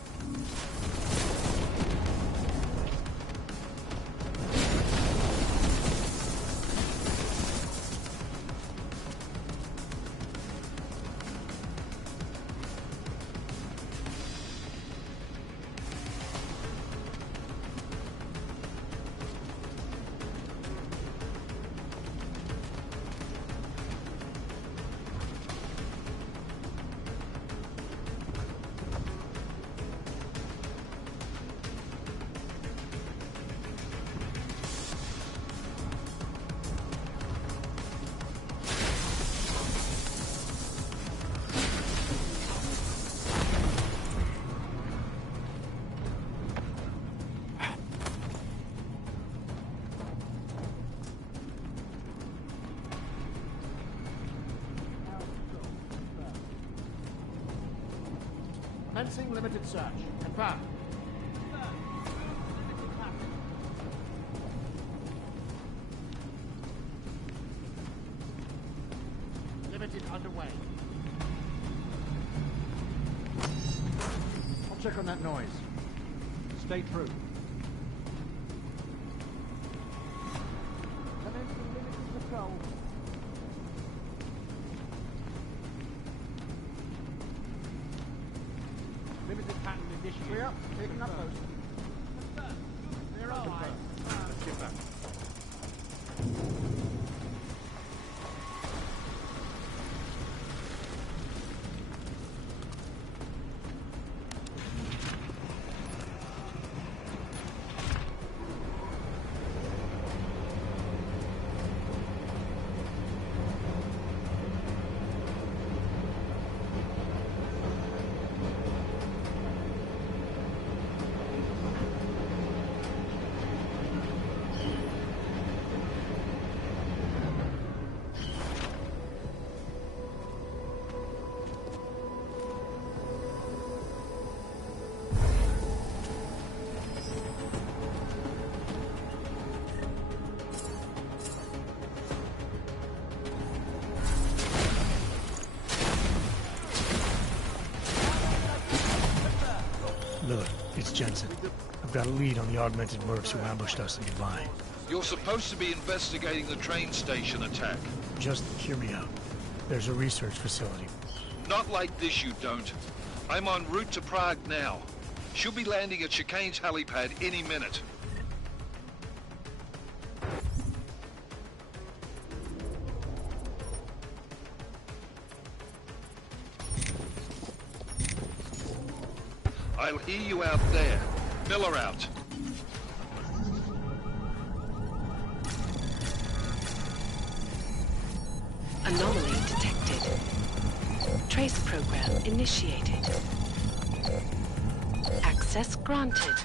Commencing limited search. Confirm. Limited underway. I'll check on that noise. Stay true. Commencing limited patrol. Limited pattern initiated. Clear up. Taking up post. They're all right. Let's get back. Look, it's Jensen. I've got a lead on the augmented mercs who ambushed us in Dubai. You're supposed to be investigating the train station attack. Just hear me out. There's a research facility. Not like this, you don't. I'm en route to Prague now. She'll be landing at Chicane's helipad any minute. I'll hear you out there. Miller out. Anomaly detected. Trace program initiated. Access granted.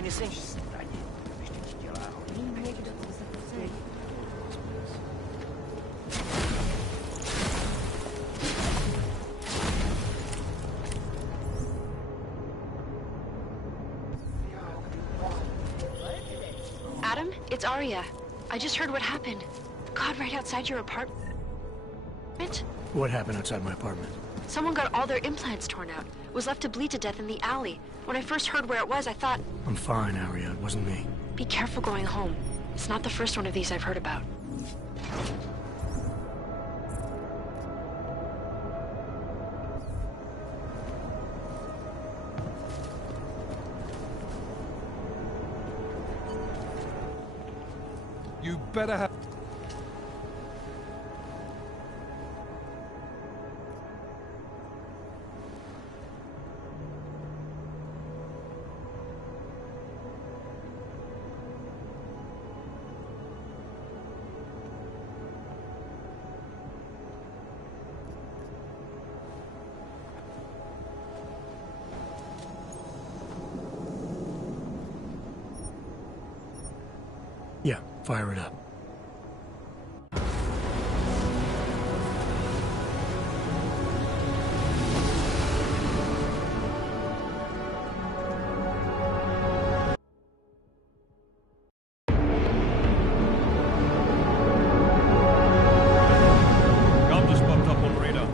anything? Adam, it's Arya. I just heard what happened. God, right outside your apartment. What happened outside my apartment? Someone got all their implants torn out. Was left to bleed to death in the alley. When I first heard where it was, I thought... I'm fine, Arya. It wasn't me. Be careful going home. It's not the first one of these I've heard about. You better have... Yeah, fire it up. Gum just popped up on radar.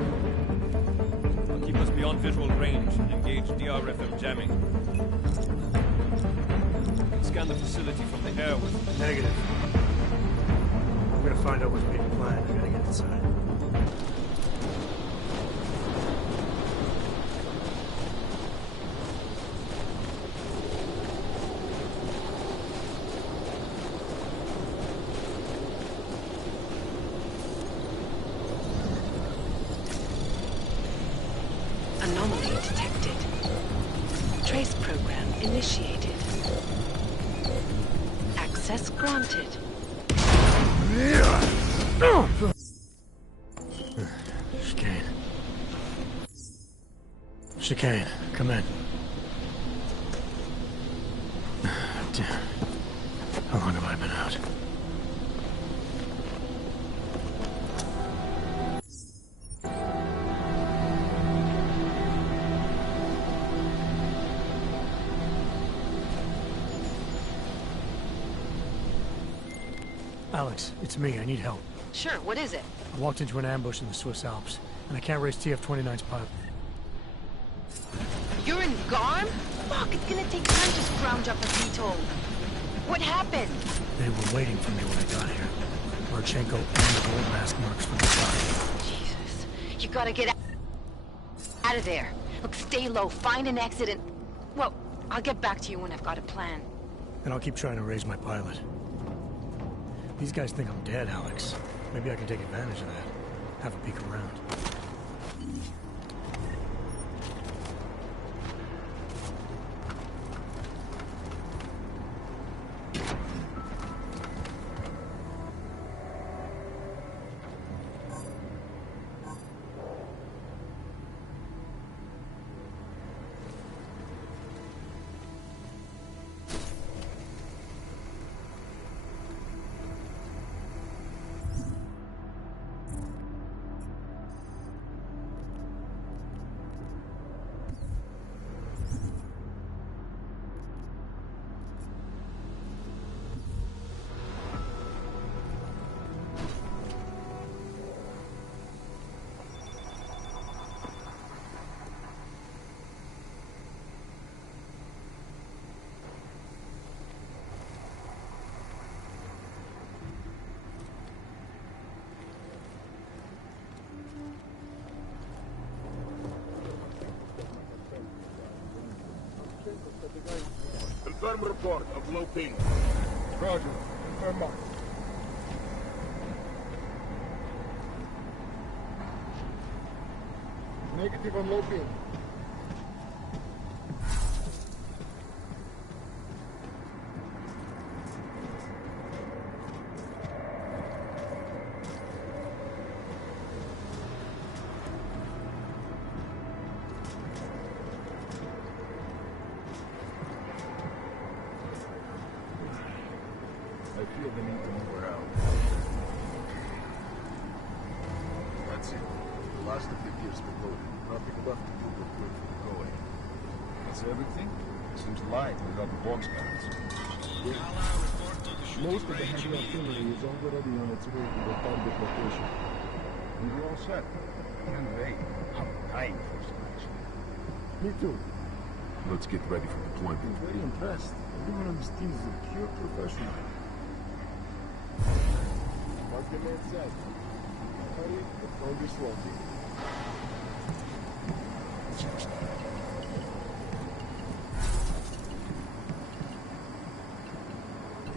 I'll keep us beyond visual range and engage DRFM jamming. Scan the facility from the air with... Negative. I'm gonna find out what's being planned. I gotta get inside. Anomaly detected. Trace program initiated. Access granted. Chicane. Chicane, come in. Damn. How long have I been out? Alex, it's me. I need help. Sure, what is it? I walked into an ambush in the Swiss Alps, and I can't raise TF-29's pilot. You're in Garm? Fuck, it's gonna take time to scrounge up a VTOL. What happened? They were waiting for me when I got here. Marchenko and the gold mask marks from the side. Jesus, you gotta get out of there. Look, stay low, find an exit and... Well, I'll get back to you when I've got a plan. And I'll keep trying to raise my pilot. These guys think I'm dead, Alex. Maybe I can take advantage of that. Have a peek around. Confirm report of low ping. Roger. Confirm mark. Negative on low ping. I feel the need to move around. That's it. The last of the gears were loaded. Nothing left to do but wait for the going. That's everything? Seems light without the box guns. Most of the heavy artillery is already on its way to the target location. And we're all set. Can't wait. I'm dying for some action. Me too. Let's get ready for deployment. I'm very impressed. Everyone on this team is a pure professional. Like the man said, hurry, but don't be sloppy.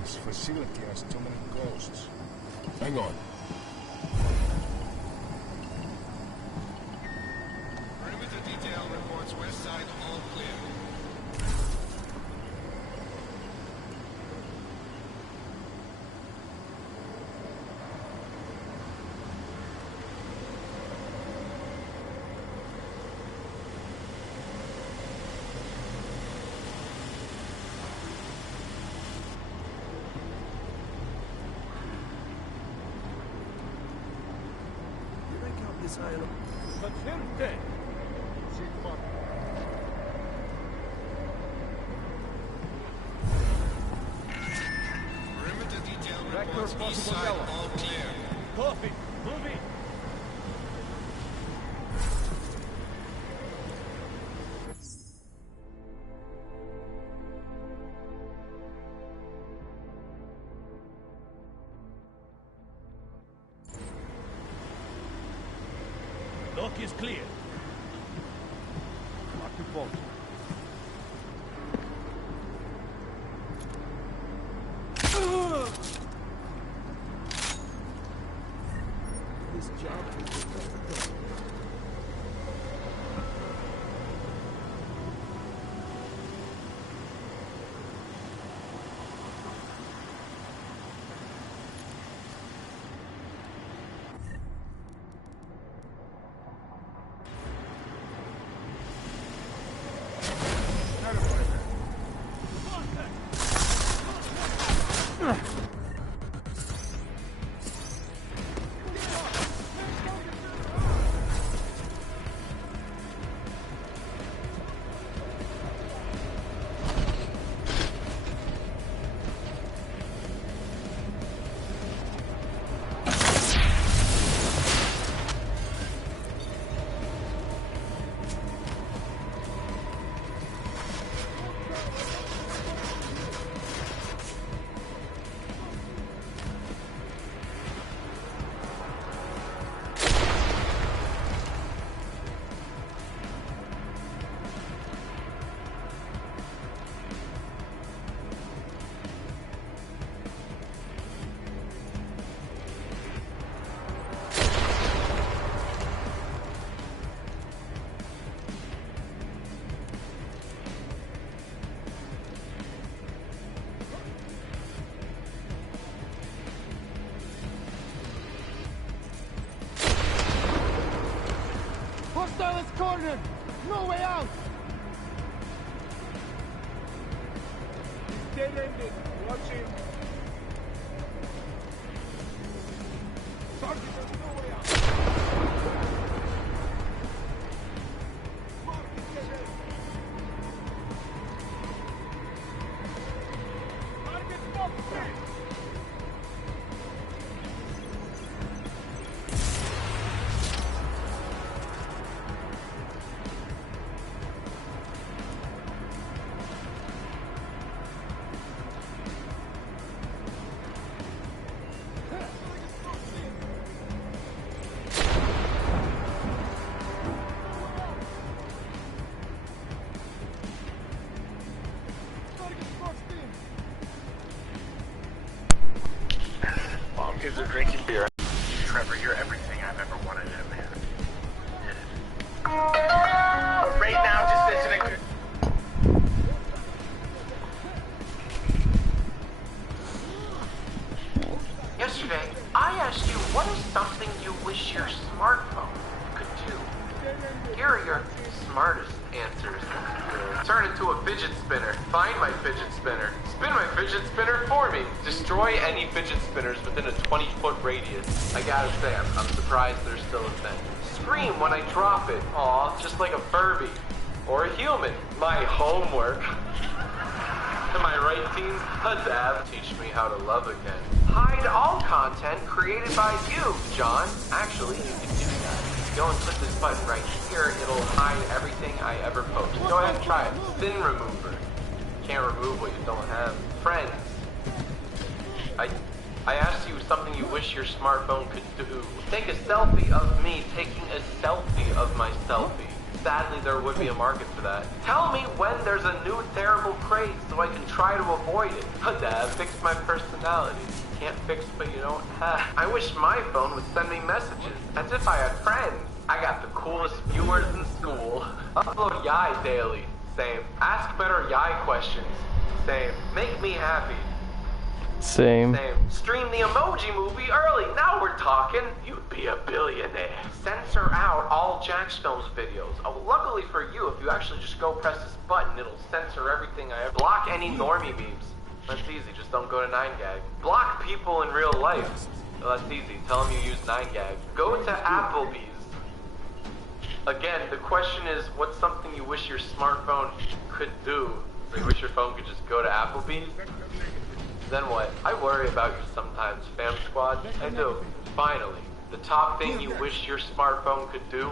This facility has too many ghosts. Hang on. Perimeter detail reports west side all clear. Confirmed. Perimeter detail Record reports east possible side yellow. all clear. Copy. Move in. Lock is clear. Mark the boat. This job is difficult. Hostile is cornered! No way out! He's dead-ended. Watch him. Target has no way out. Mark is dead-end. Target not free. Kids are drinking beer. Trevor, you're everything I've ever wanted in a man. But right now, just isn't a good. Yesterday, I asked you what is something you wish your smartphone could do. Here are your smartest answers. Turn into a fidget spinner. Find my fidget spinner. Spin my fidget spinner for me. Destroy any fidget spinners within a 20-foot radius. I gotta say, I'm surprised they're still a thing. Scream when I drop it. Aw, just like a Furby. Or a human. My homework. Am I right, teens? Hadab, teach me how to love again. Hide all content created by you, John. Actually, you can do that. Go and click this button right here. It'll hide everything I ever post. Go ahead and try it. Thin remover. Can't remove what you don't have. Friends. I asked you something you wish your smartphone could do. Take a selfie of me taking a selfie of my selfie. Sadly, there would be a market for that. Tell me when there's a new terrible craze so I can try to avoid it. Dad, fix my personality. Can't fix what you don't have. I wish my phone would send me messages, as if I had friends. I got the coolest viewers in school. Upload Yai daily. Same. Ask better Yai questions. Same. Make me happy. Same. Stream the Emoji Movie early. Now we're talking. You'd be a billionaire. Censor out all Jack Stone's videos. Oh, luckily for you, if you actually just go press this button, it'll censor everything I ever. Block any normie memes. That's easy. Just don't go to 9gag. Block people in real life. Well, that's easy. Tell them you use 9gag. Go to Applebee's. Again, the question is, what's something you wish your smartphone could do? You wish your phone could just go to Applebee's? Then what? I worry about you sometimes, fam squad. I do. Finally, the top thing you wish your smartphone could do?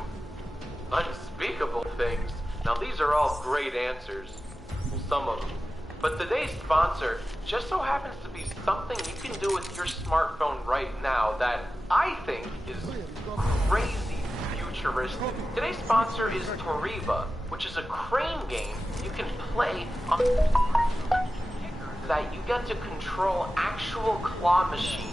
Unspeakable things. Now these are all great answers. Well, some of them. But today's sponsor just so happens to be something you can do with your smartphone right now that I think is crazy futuristic. Today's sponsor is Toriba, which is a crane game you can play on that you get to control actual claw machines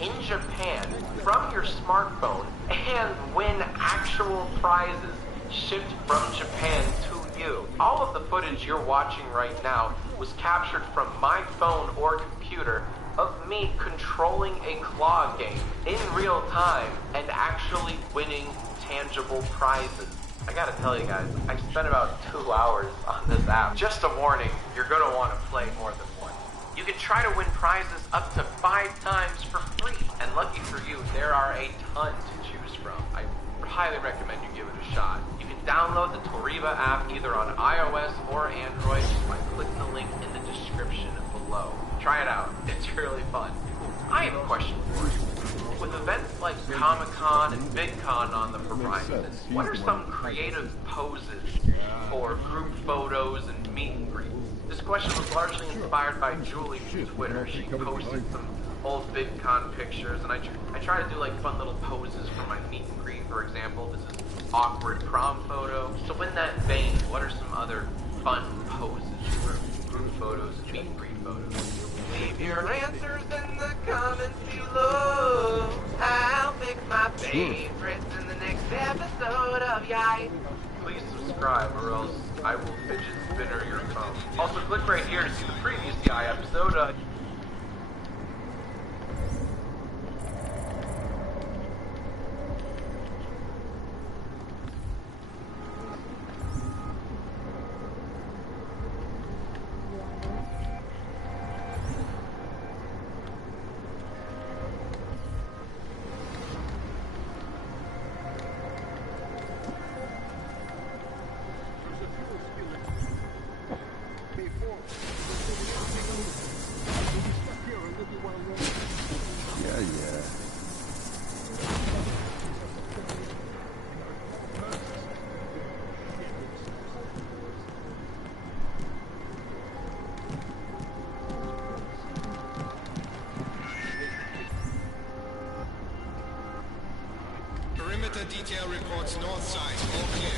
in Japan from your smartphone and win actual prizes shipped from Japan to you. All of the footage you're watching right now was captured from my phone or computer of me controlling a claw game in real time and actually winning tangible prizes. I gotta tell you guys, I spent about 2 hours on this app. Just a warning, you're gonna want to play more than once. You can try to win prizes up to 5 times for free. And lucky for you, there are a ton to choose from. I highly recommend you give it a shot. You can download the Toriba app either on iOS or Android by clicking the link in the description below. Try it out. It's really fun. I have a question for you. With events like Comic-Con and VidCon on the horizon, what are some creative poses for group photos and meet and greets? This question was largely inspired by Julie from Twitter. She posted some old VidCon pictures, and I try to do like fun little poses for my meet and greet. For example, this is awkward prom photo. So in that vein, what are some other fun poses for group photos and meet and greet photos? Leave your answers in the comments below. I'll pick my favorites in the next episode of Yai. Please subscribe or else I will fidget spinner your phone. Also click right here to see the previous Yai episode. Perimeter detail reports north side, all clear.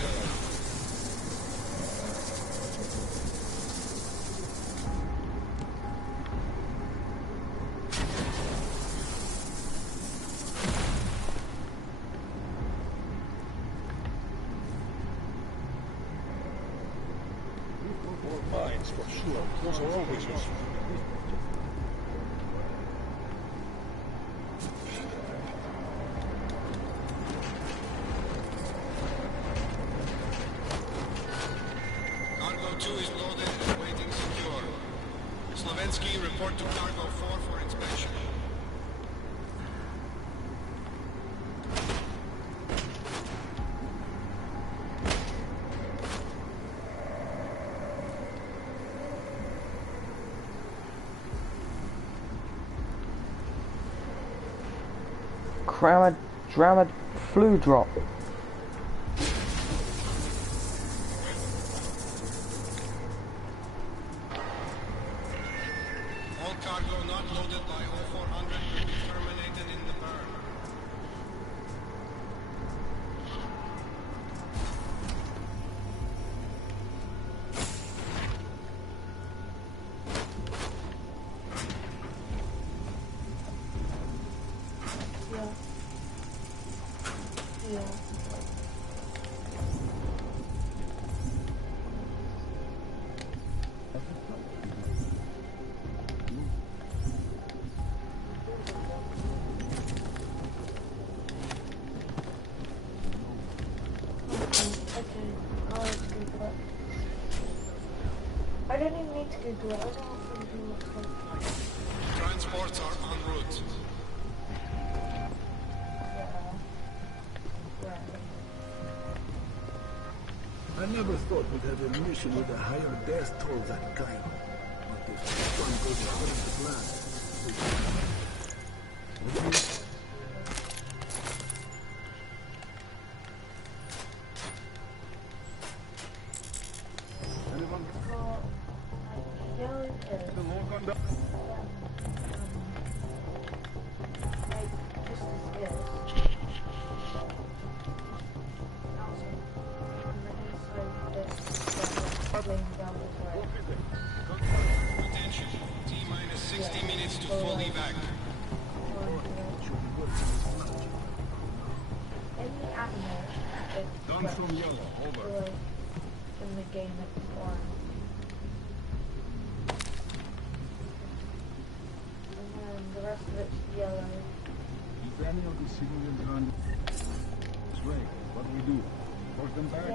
Mines for sure. Those are always useful. Slovensky, report to Cargo 4 for inspection. Drama flu drop. All cargo not loaded by 0400 will be terminated in the burn. I don't even need to Google it. I don't want to do it. Transports are en route. I never thought we'd have a mission with a higher death toll than Cairo. But if this one goes according to plan, anyone? The more conduct. Attention, T-minus 60 minutes to full evac. Any animal is Done from yellow, over. In the game it's on. And then the rest of it's yellow. If any of the civilians run this way, what do we do? Force them back?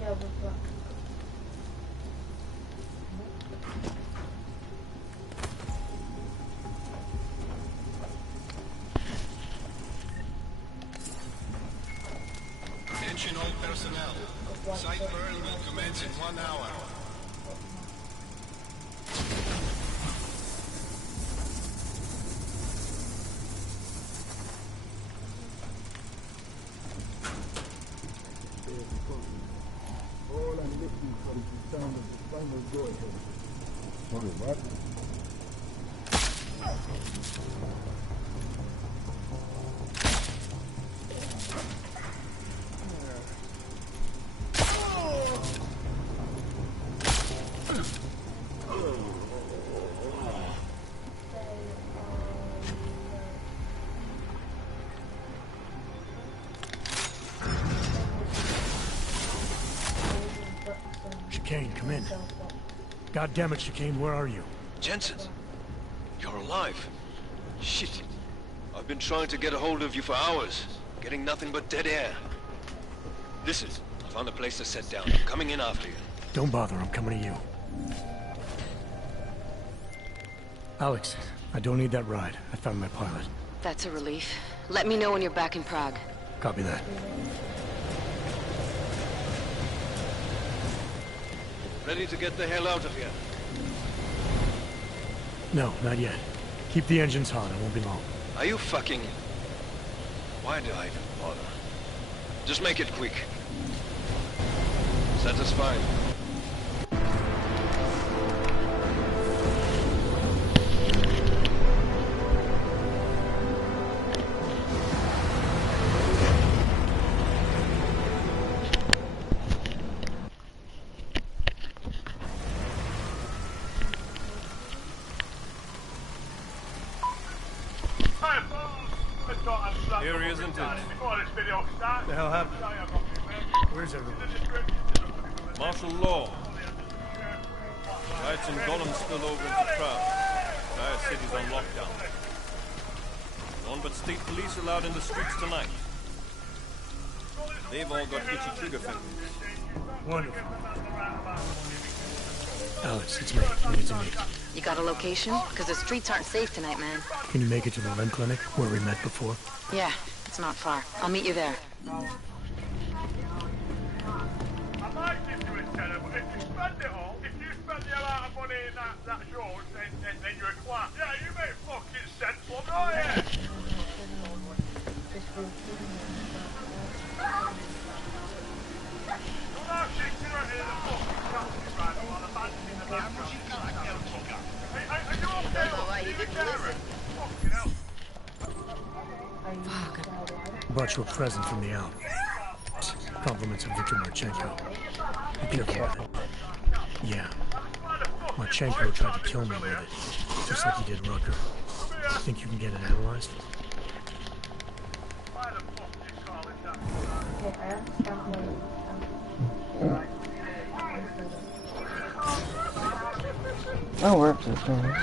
Yeah, that's Attention all personnel. Site burn will commence in 1 hour. All I'm looking for is the sound of the final go-ahead. Sorry, what? Chicane, come in. God damn it, Chicane, where are you? Jensen, you're alive. Shit. I've been trying to get a hold of you for hours, getting nothing but dead air. Listen, I found a place to set down. I'm coming in after you. Don't bother, I'm coming to you. Alex, I don't need that ride. I found my pilot. That's a relief. Let me know when you're back in Prague. Copy that. Ready to get the hell out of here? No, not yet. Keep the engines hot, it won't be long. Are you fucking... Why do I even bother? Just make it quick. Satisfied? Here he isn't it? What the hell happened? Where's everyone? Martial law. Knights and golems spill over into Prague. Entire city's on lockdown. but state police allowed in the streets tonight. They've all got itchy trigger fingers. Wonderful. Alex, it's me. We need to meet. You got a location? Because the streets aren't safe tonight, man. Can you make it to the limb clinic where we met before? Yeah, it's not far. I'll meet you there. I might give you a tenner, but if you spend it all, if you spend the amount of money in that show, then you're a twat. Yeah, you make fucking sense, don't you? Brought you a present from the Alp. Compliments of Victor Marchenko. Be careful with it. Yeah. Marchenko tried to kill me with it, just like he did Rucker. Think you can get it analyzed? Oh, we're up to this one.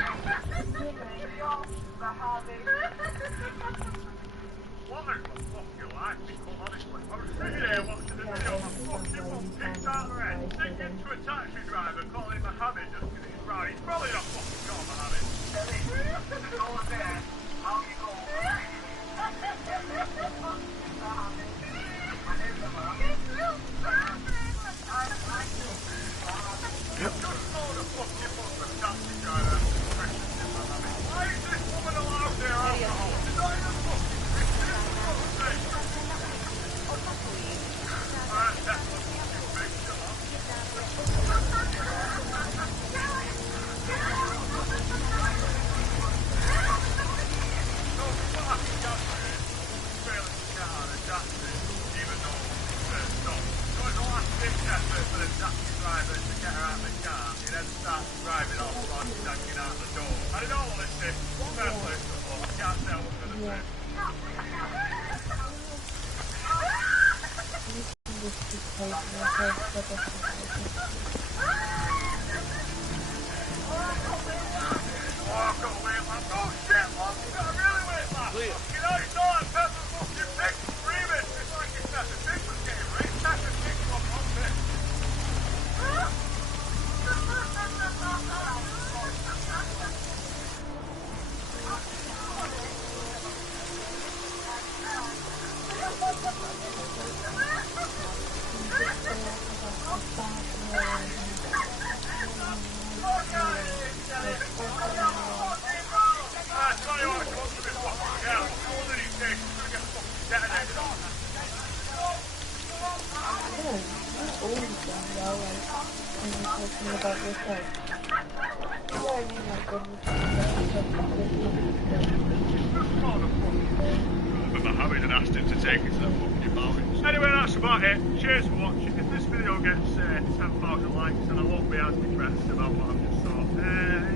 Anyway, that's about it. Cheers for watching. If this video gets 10,000 likes, then I won't be as depressed about what I've just saw.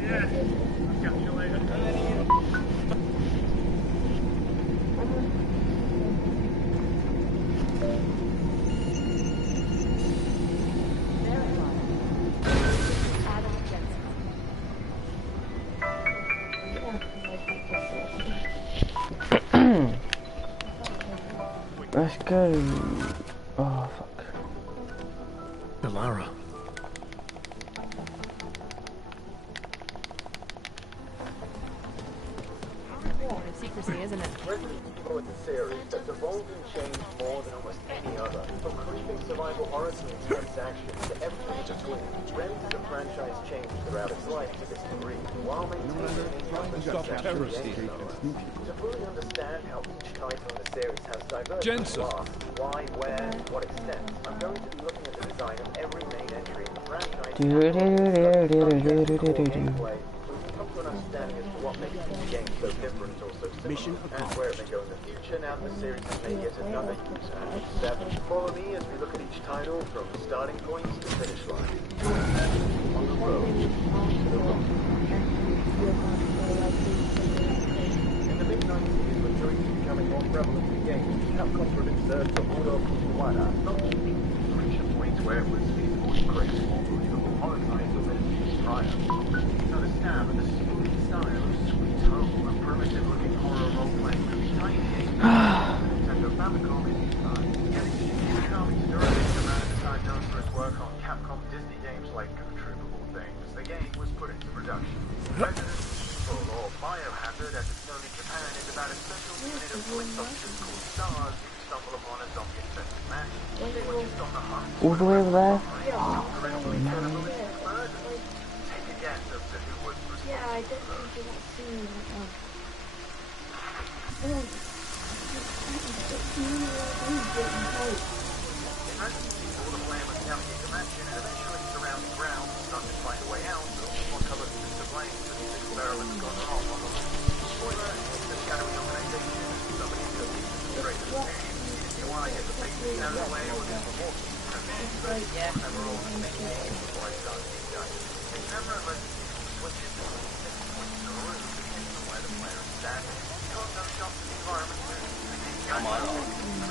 Yeah. Catch you later. Let's go. Oh, fuck. Delara. Secrecy, isn't it? People in the series that's evolved and changed more than almost any other. From creeping survival horror to intense action to everything in between. Trends in the franchise changed throughout its life to this degree, while maintaining to fully understand how each title in the series has diverse past, why, where, to what extent, I'm going to be looking at the design of every main entry in the franchise. Come to an understanding as to what makes each game so different or so similar, and where it may go in the future now that the series has made yet another huge step. Follow me as we look at each title from starting point to finish line. On the road to the rock. In the mid-90s, when joints were becoming more prevalent in games, Capcom would insert the Order Kuwara, not to reach a point where it was feasible to create more believable horror titles than years prior. Understand that the smooth style of Sweet Home, a primitive-looking horror role-playing movie a special unit of police officers called STARS who stumble upon a zombie-infested man. They were just on the hunt. All the way over there? Take a guess as to who was responsible. Yeah, I definitely did not see him right now. Emergency all the player must navigate the mansion and eventually surround the ground and start to find a way out, but what covers Mr. Blaine for the experiments gone wrong on the loose. Spoiler, it's a shadowy organization, somebody who does straight to the station. If you want to get the faces out of the way or do some walking, we're all on the same page before I start deep diving. The camera emergency switches to a specific point in the room depending on where the player is standing. Because no shots in the environment move. Come on,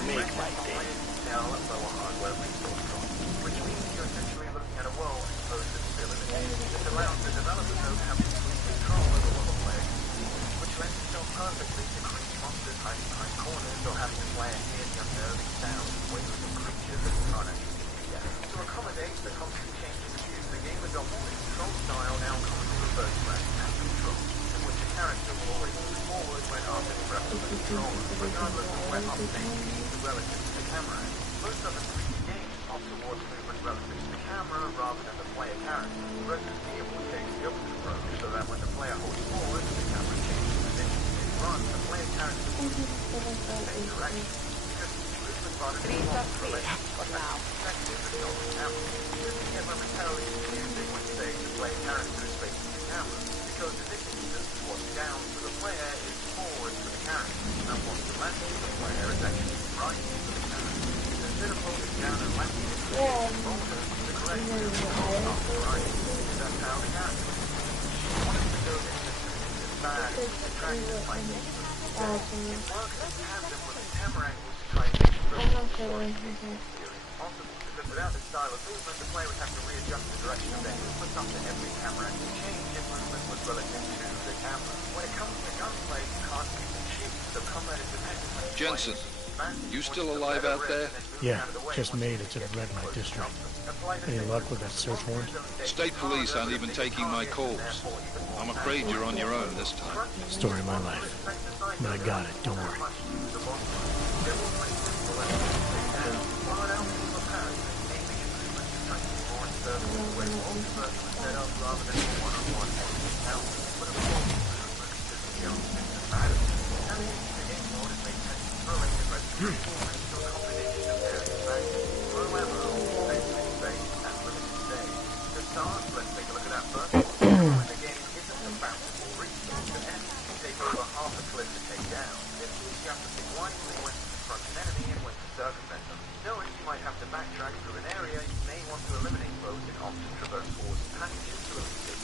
make my day. Now a lower hardware resource cost, which means you're essentially looking at a world exposed to stability. This allows the developer to have complete control over what the player can see, which lends itself perfectly to creepy monsters hiding behind corners or having the player hear the unnerving sounds and wails of creatures that you can't actually see yet. To accommodate the constant changes of use, the game adopts the control style now commonly referred to as hand control, in which a character will always move forward when asked to press the controller, regardless of where update is relative to the camera. Most other 3D games opt towards movement relative to the camera rather than the player character. Resident Evil takes the opposite approach, so that when the player holds forward, the camera changes position. In Run, the player character moves in the same direction. Because the movement button is not related to the perspective and not the camera. This can get momentarily confusing when, say, the player character is facing the camera, because in this instance, what's down for the player is forward for the character, and what's left for the player is actually right for the character. Instead of holding down and left in the shoulder, the correct move is up to right. That's how the character is. Wanting to go into this bad, distracted by things with it works in tandem with the camera angles to try and make the experience possible, because without this style of movement, the player would have to readjust the direction of their movements after every camera angle change if movement was relative to the camera. When it comes to gunplay, you can't use the shift, so combat is dependent on Jensen, you still alive out there? Yeah, just made it to the red light district. Any luck with that search warrant? State police aren't even taking my calls. I'm afraid you're on your own this time. Story of my life. But I got it, don't worry.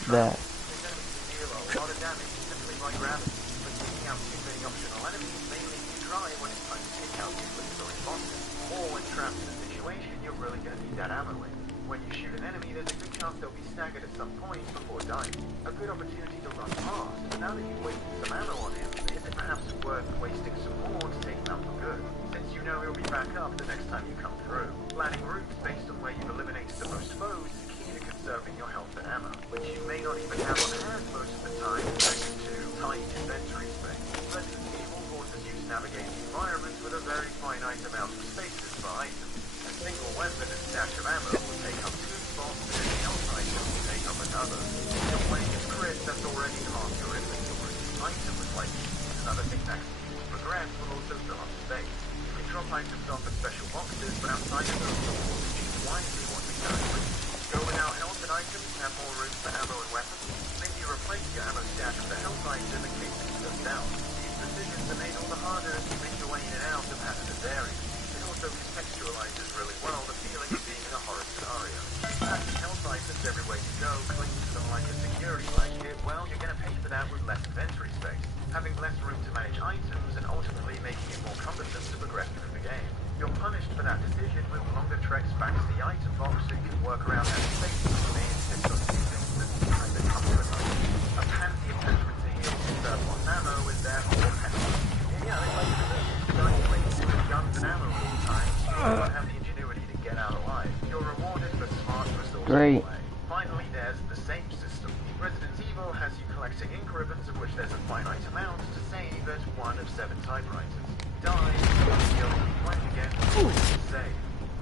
That. When you shoot an enemy, there's a good chance they'll be staggered at some point before dying. A good opportunity to run past. Now that you've wasted some ammo on him, is it perhaps worth wasting some more to take him out for good? Since you know he'll be back up the next time you come through. Planning routes based on where you've eliminated the most foes is key to conserving your health and ammo, which you may not even have on hand most of the time thanks to tight inventory space. Resident Evil forces you to navigate the environment with a very finite amount of spaces for items. A single weapon and stash of ammo will take up 2 spots, and any else item will take up another. If you're playing as Chris, that's already half your inventory. Items like keys and other knickknacks you will progress will also fill up space. You can drop items off in special boxes, but outside of those doors, choose wisely what you don't reach. Go without health and items and have more room for ammo and weapons. Maybe you replace your ammo stash with a health item in case things go down. These decisions are made all the harder as you make your way in and out of hazardous areas. It also contextualizes really well the feeling of being in a horror scenario. Packing health items everywhere you go, clinging to them like a security blanket, well, you're going to pay for that with less inventory space, having less room to manage items, and ultimately making it more cumbersome to progress through the game. You're punished for that decision with longer treks back to the item box so you can work around that space and may insist on using the kind that come with an item. A panty attachment to heal surplus ammo is therefore penalty. Yeah, they like to do. Going places with guns and ammo all the time, you won't have the ingenuity to get out alive. You're rewarded for smart resources. Great. Finally, there's the save system. Resident Evil has you collecting ink ribbons, of which there's a finite amount, to save at one of 7 typewriters. Die, you'll be playing again, save.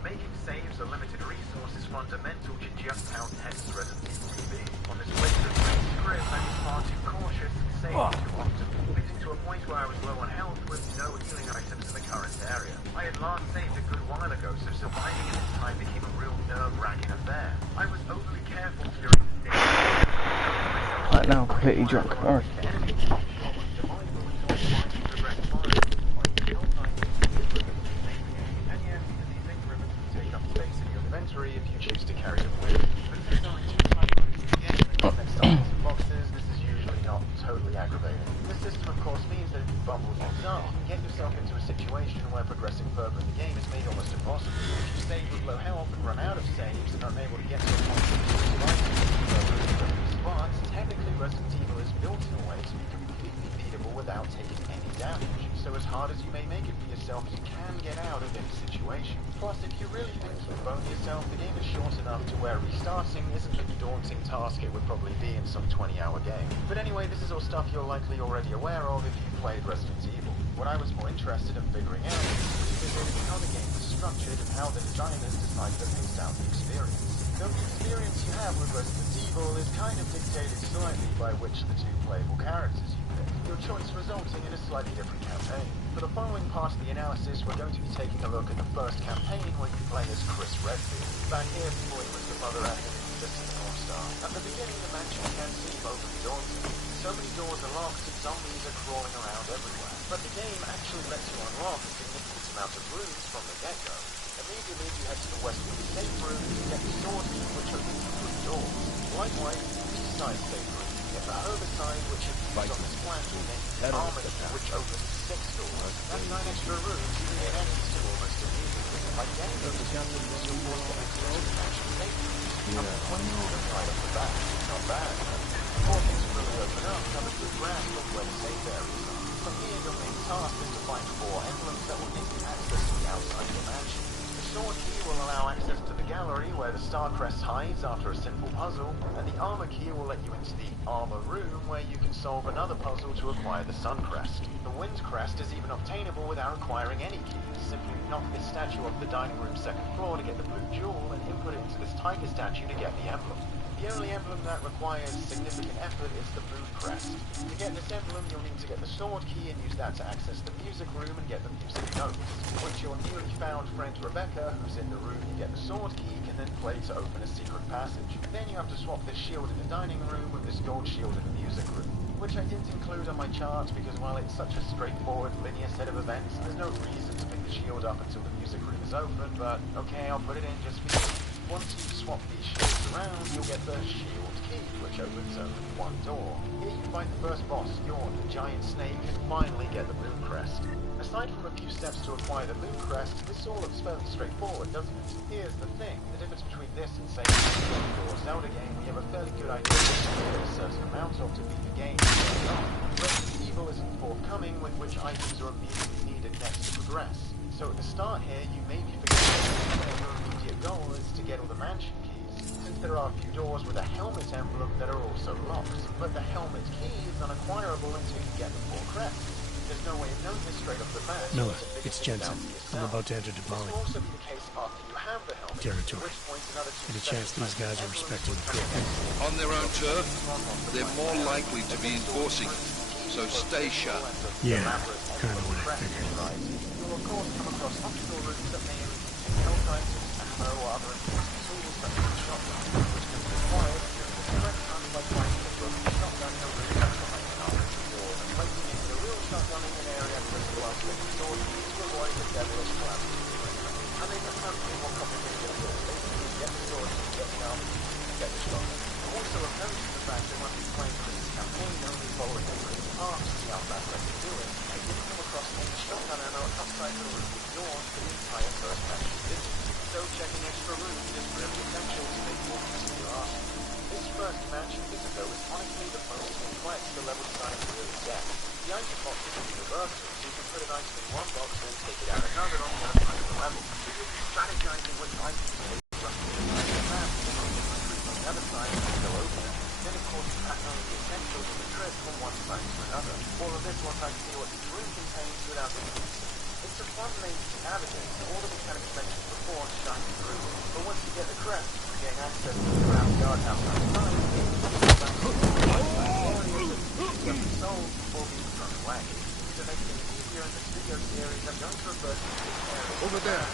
Making saves a limited resource is fundamental to just how tense Resident Evil can be. On this laser-based script, I was far too cautious and saved too often, leading to a point where I was low on health with no healing items in the current area. I had last saved a good while ago, so surviving at this time became a real nerve-wracking affair. I was overly careful during the day. Right now, completely drunk. Alright. If you choose to carry them with you. But since only 2 typewriters in the game and next to boxes, this is usually not totally aggravating. This system, of course, means that if you bumble things up, you can get yourself into a situation where progressing further in the game is made almost impossible. If you save with low health and run out of saves and are unable to get to a point where you survive spots, technically Resident Evil is built in a way to be completely beatable without taking any damage. So as hard as you may make it for yourself, you can get out of any situation. Plus, if you really think you've boned yourself, the game is short enough to where restarting isn't the daunting task it would probably be in some 20-hour game. But anyway, this is all stuff you're likely already aware of if you played Resident Evil. What I was more interested in figuring out is revisiting how the game was structured and how the designers decided to pace out the experience. Though the experience you have with Resident Evil is kind of dictated slightly by which the 2 playable characters you pick, your choice resulting in a slightly different campaign. For the following part of the analysis, we're going to be taking a look at the first campaign where you play as Chris Redfield. Back here, before he was the mother antagonist in the North Star. At the beginning, the mansion can seem overly daunting. So many doors are locked and zombies are crawling around everywhere. But the game actually lets you unlock a significant amount of rooms from the get-go. Immediately, you head to the westward safe room and get the sword key, which opens 3 doors. Likewise, the east side safe room, you get the herbicide, which is used on this plant will make the armor key, which opens 6 doors. That's 9 extra rooms you can get access to almost immediately. By getting those jumpers, you'll force the access to the mansion safe rooms. Up to 20 doors right off the bat. Not bad. Before things really open up, have a good grasp of where the safe areas are. From here, your main task is to find 4 emblems that will give you access to the outside of the mansion. The sword key will allow access to the gallery where the star crest hides after a simple puzzle, and the armor key will let you into the armor room where you can solve another puzzle to acquire the sun crest. The wind crest is even obtainable without requiring any keys. Simply knock this statue off the dining room 2nd floor to get the blue jewel and input it into this tiger statue to get the emblem. The only emblem that requires significant effort is the blue crest. To get this emblem, you'll need to get the sword key and use that to access the music room and get the music notes, which your newly found friend Rebecca, who's in the room you get the sword key, can then play to open a secret passage. Then you have to swap this shield in the dining room with this gold shield in the music room, which I didn't include on my chart because while it's such a straightforward linear set of events, there's no reason to pick the shield up until the music room is open, but okay, I'll put it in just for you. Once you swap these shields around, you'll get the shield key, which opens only 1 door. Here you fight the first boss, Yawn, the giant snake, and finally get the moon crest. Aside from a few steps to acquire the moon crest, this all looks fairly straightforward, doesn't it? Here's the thing, the difference between this and say a or Zelda game, we have a fairly good idea of what we get a certain amount of to beat the game. Resident Evil isn't forthcoming with which items are immediately needed next to progress. So at the start here, you may be forgetting that your immediate goal is to get all the mansion keys, since there are a few doors with a helmet emblem that are also locked. But the helmet key is unacquirable until you get the 4 crests. There's no way of knowing this straight off the bat. Miller, it's Jensen. I'm about to enter Devon. This will also be the case after you have the helmet, territory. at which point another 2 Any chance these guys are respecting the code? On their own turf, they're more likely to be enforcing it, so stay sharp. Yeah, kind of what I figured. You'll of course come across optional rooms that may contain health items, ammo, or other important tools such as a shotgun, which can be acquired during the correct time by finding a broken shotgun in a room that's behind an armored door and placing it with a real shotgun in an area critical elsewhere in the sword to avoid the devilish calamity. I mean, that's not really more complicated than this. Basically, get the sword, get the armor, get the shotgun. Also, I've noticed the fact that when we played this campaign only following a pretty path to see how fast I could do it, I didn't come across any shotgun ammo outside the room with Yawn for the entire first match of the so checking extra rooms is really essential to make more use of your arsenal. This first match of Physico is honestly the most complex the level design really gets. The item box is universal, so you can put an item in one box and take it out another on the other level. So you'll be strategizing which items to take just to the map, and on the other side, you go open it. Then if course, to pass on the essentials of the trip from one site to another. All of this once I see what each room contains without the reason. It's a fun lane to navigate, and all the mechanics mentioned before shine through. But once you get the crest, gain access to the ground guardhouse outside, souls before being thrown away. To make things easier in this video series, I'm going to refer to this area over there.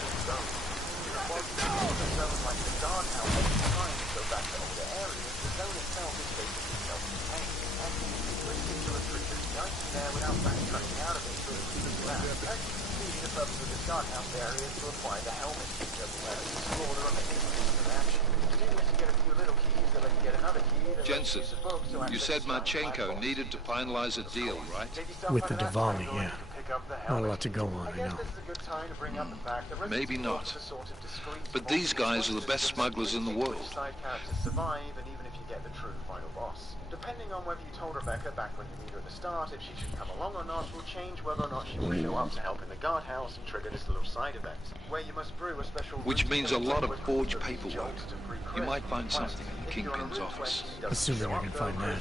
While you can use a zone like the guardhouse every time you go back to older areas, the zone itself is basically self-contained, and can be restricted to a 390 there without backtracking out of it for the reasons left. As you can see, the purpose of this guardhouse area is to acquire the helmet key everywhere and explore the remaining rooms of action. To do this, you get a few little keys that let you get another key that Jensen, you said Marchenko needed to finalize a deal, right? With the Diwali, yeah. Not a lot to go on, I know. Maybe not. But these guys are the best smugglers in the world. Depending on whether you told Rebecca back when you meet her at the start if she should come along or not will change whether or not she will show up to help in the guardhouse and trigger this little side event, where you must brew a special... Which means a lot of forged paperwork. You might find something in Kingpin's office. Assuming I can find that.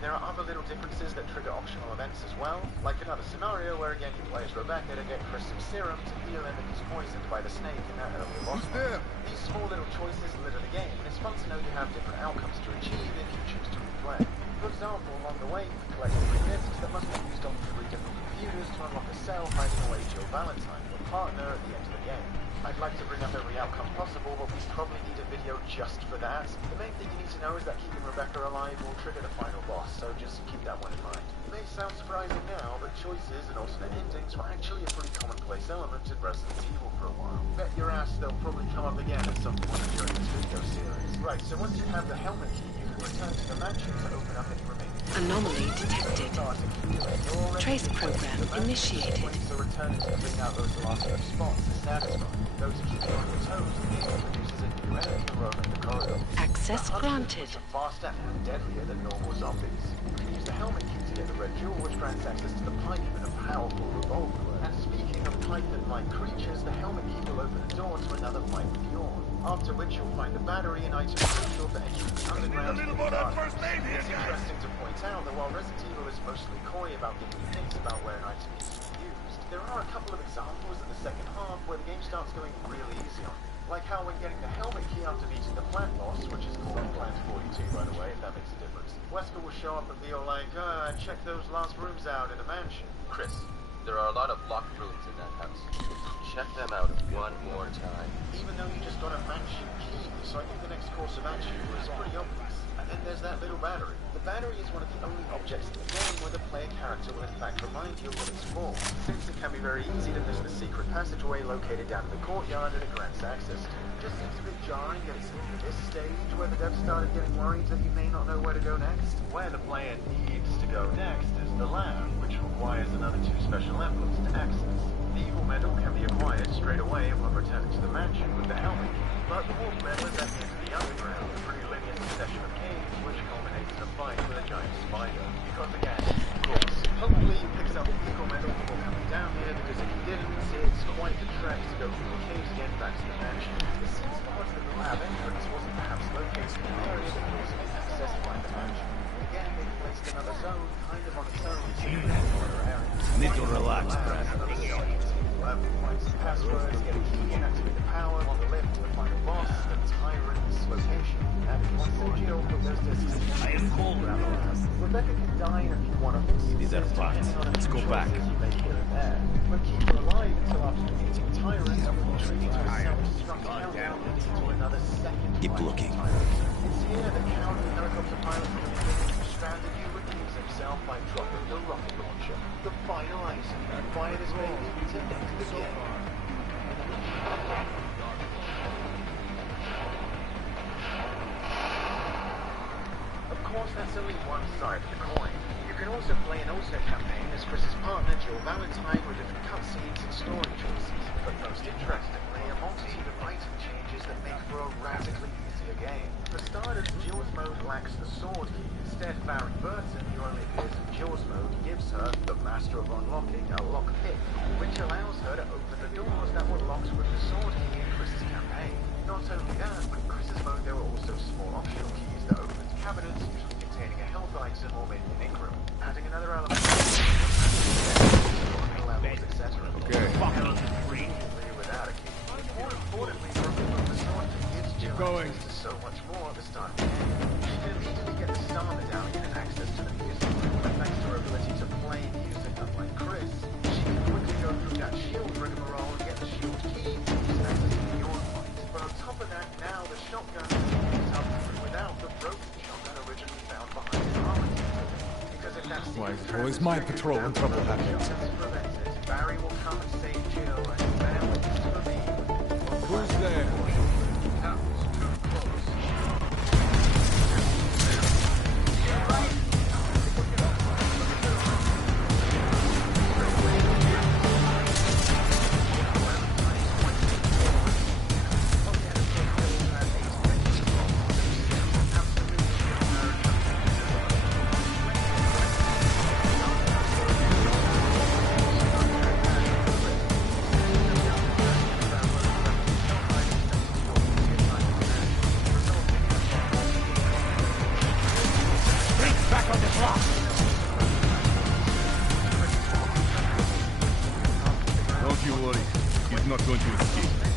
There are other little differences that trigger optional events as well, like another scenario where again you play as Rebecca to get Chris some serum to heal him if he's poisoned by the snake in that earlier boss fight. These small little choices litter the game, and it's fun to know you have different outcomes to achieve if you choose to replay. For example, along the way you can collect 3 discs that must be used on 3 different computers to unlock a cell hiding away Jill Valentine, your partner, at the end of the game. I'd like to bring up every outcome possible, but we probably need a video just for that. The main thing you need to know is that keeping Rebecca alive will trigger the final boss, so just keep that one in mind. It may sound surprising now, but choices and alternate endings were actually a pretty commonplace element in Resident Evil for a while. Bet your ass they'll probably come up again at some point during this video series. Right, so once you have the helmet key, you can return to the mansion to open up any remaining... Anomaly detected. Trace program initiated. So returning to clean out those last few spots is satisfying. Those who keep you on your toes and introduces a new enemy roaming the corridor. Access granted. Faster and deadlier than normal zombies. You can use the helmet key to get the red jewel, which grants access to the pipe and a powerful revolver. And speaking of pipe-like creatures, the helmet key will open a door to another pipe of yawn. After which you'll find a battery and items crucial for entering the underground. It's interesting to point out that while Resident Evil is mostly coy about giving you hints about where an item needs to be used, there are a couple of examples in the second half where the game starts going really easy on you. Like how when getting the helmet key after beating the plant boss, which is called Plant 42 by the way, if that makes a difference, Wesker will show up and be all like, check those last rooms out in the mansion. Chris, there are a lot of locked rooms in that house. Check them out one more time. Even though you just got a mansion key, so I think the next course of action was pretty obvious. And then there's that little battery. The battery is one of the only objects in the game where the player character will in fact remind you of what it's for, since it can be very easy to miss the secret passageway located down in the courtyard that it grants access to. It just seems a bit jarring getting to this stage where the devs started getting worried that you may not know where to go next. Where the player needs to go next is the lab, which requires another 2 special emblems to access. The evil medal can be acquired straight away upon returning to the mansion with the helmet key, but the wolf medal is then into the underground, a pretty linear succession of caves which culminates in a fight with a giant spider. Because again, of course, hopefully you picked up the eagle medal before coming down here, because if you didn't, it's quite the trek to go through the caves again back to the mansion. It seems part of the lab entrance wasn't perhaps located in an area that could also be accessed by the mansion. Again, they placed another zone kind of on its own, I need to relax, Brad. Passwords, get a key, activate the power on the lift to the final boss, the tyrant's location. And once Sergio put those discs in, I am cold around the last. Rebecca can die in a few one of these. Need that plot. Let's go back. But keep her alive until after defeating tyrants and will treat it to a self-destruct countdown into another second. Keep looking. It's here the count of the helicopter pilot from the beginning who stranded you redeems himself by dropping the rocket launcher. The final item. Fire this baby to end the game. Of course, that's only one side of the coin. You can also play an alternate campaign as Chris's partner, Jill Valentine, with different cutscenes and story choices. But most interestingly, a multitude of item changes that make for a radically easier game. For starters, Jill's mode lacks the sword key. Instead, Barry Burton, who only appears in Jill's mode, gives her, the master of unlocking, a lockpick, which allows her to open the doors that were locked with the sword key in Chris's campaign. Not only that, but in Chris's mode there were also small optional keys cabinets containing a health item or maybe an ink room. Adding another element levels, etc. Okay. Without a key. More importantly, the removal of the sword gives Jill access to so much more this time. She can immediately get the star medallion and access to the music room, but thanks to her ability to play music unlike Chris, she can quickly go through that shield rigmarole and get the shield key to use access to the yawn point. But on top of that, now the shotgun is up without the broken shotgun originally found behind the armor. Because if that's always my patrol when trouble happens. Barry will come and save Jill and then to the Who's there? Don't you worry. He's not going to escape.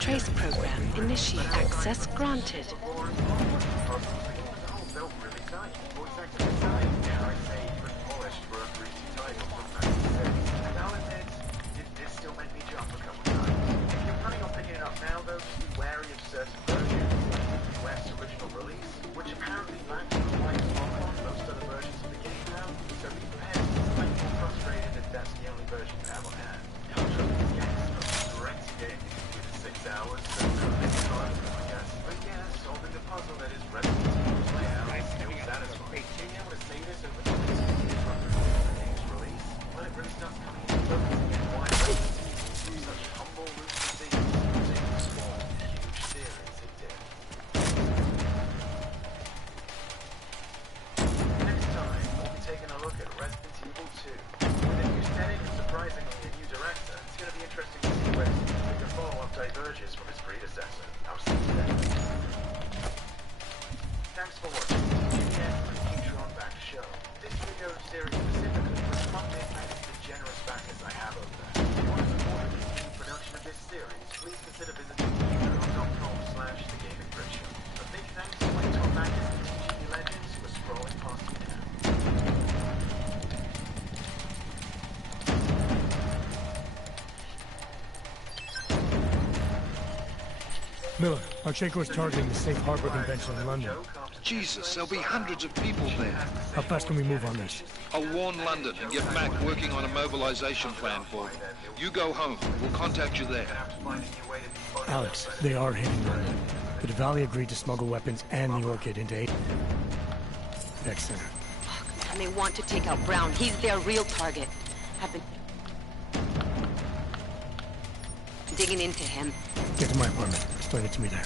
Trace program initiate. Access granted. Miller, Pacheco is targeting the Safe Harbor Convention in London. Jesus, there'll be hundreds of people there. How fast can we move on this? I'll warn London and get Mac working on a mobilization plan for them. You go home. We'll contact you there. Alex, they are hitting London. But Valley agreed to smuggle weapons and the Orchid into Apex Center. And they want to take out Brown. He's their real target. I've been digging into him. Get to my apartment. Explain it to me there.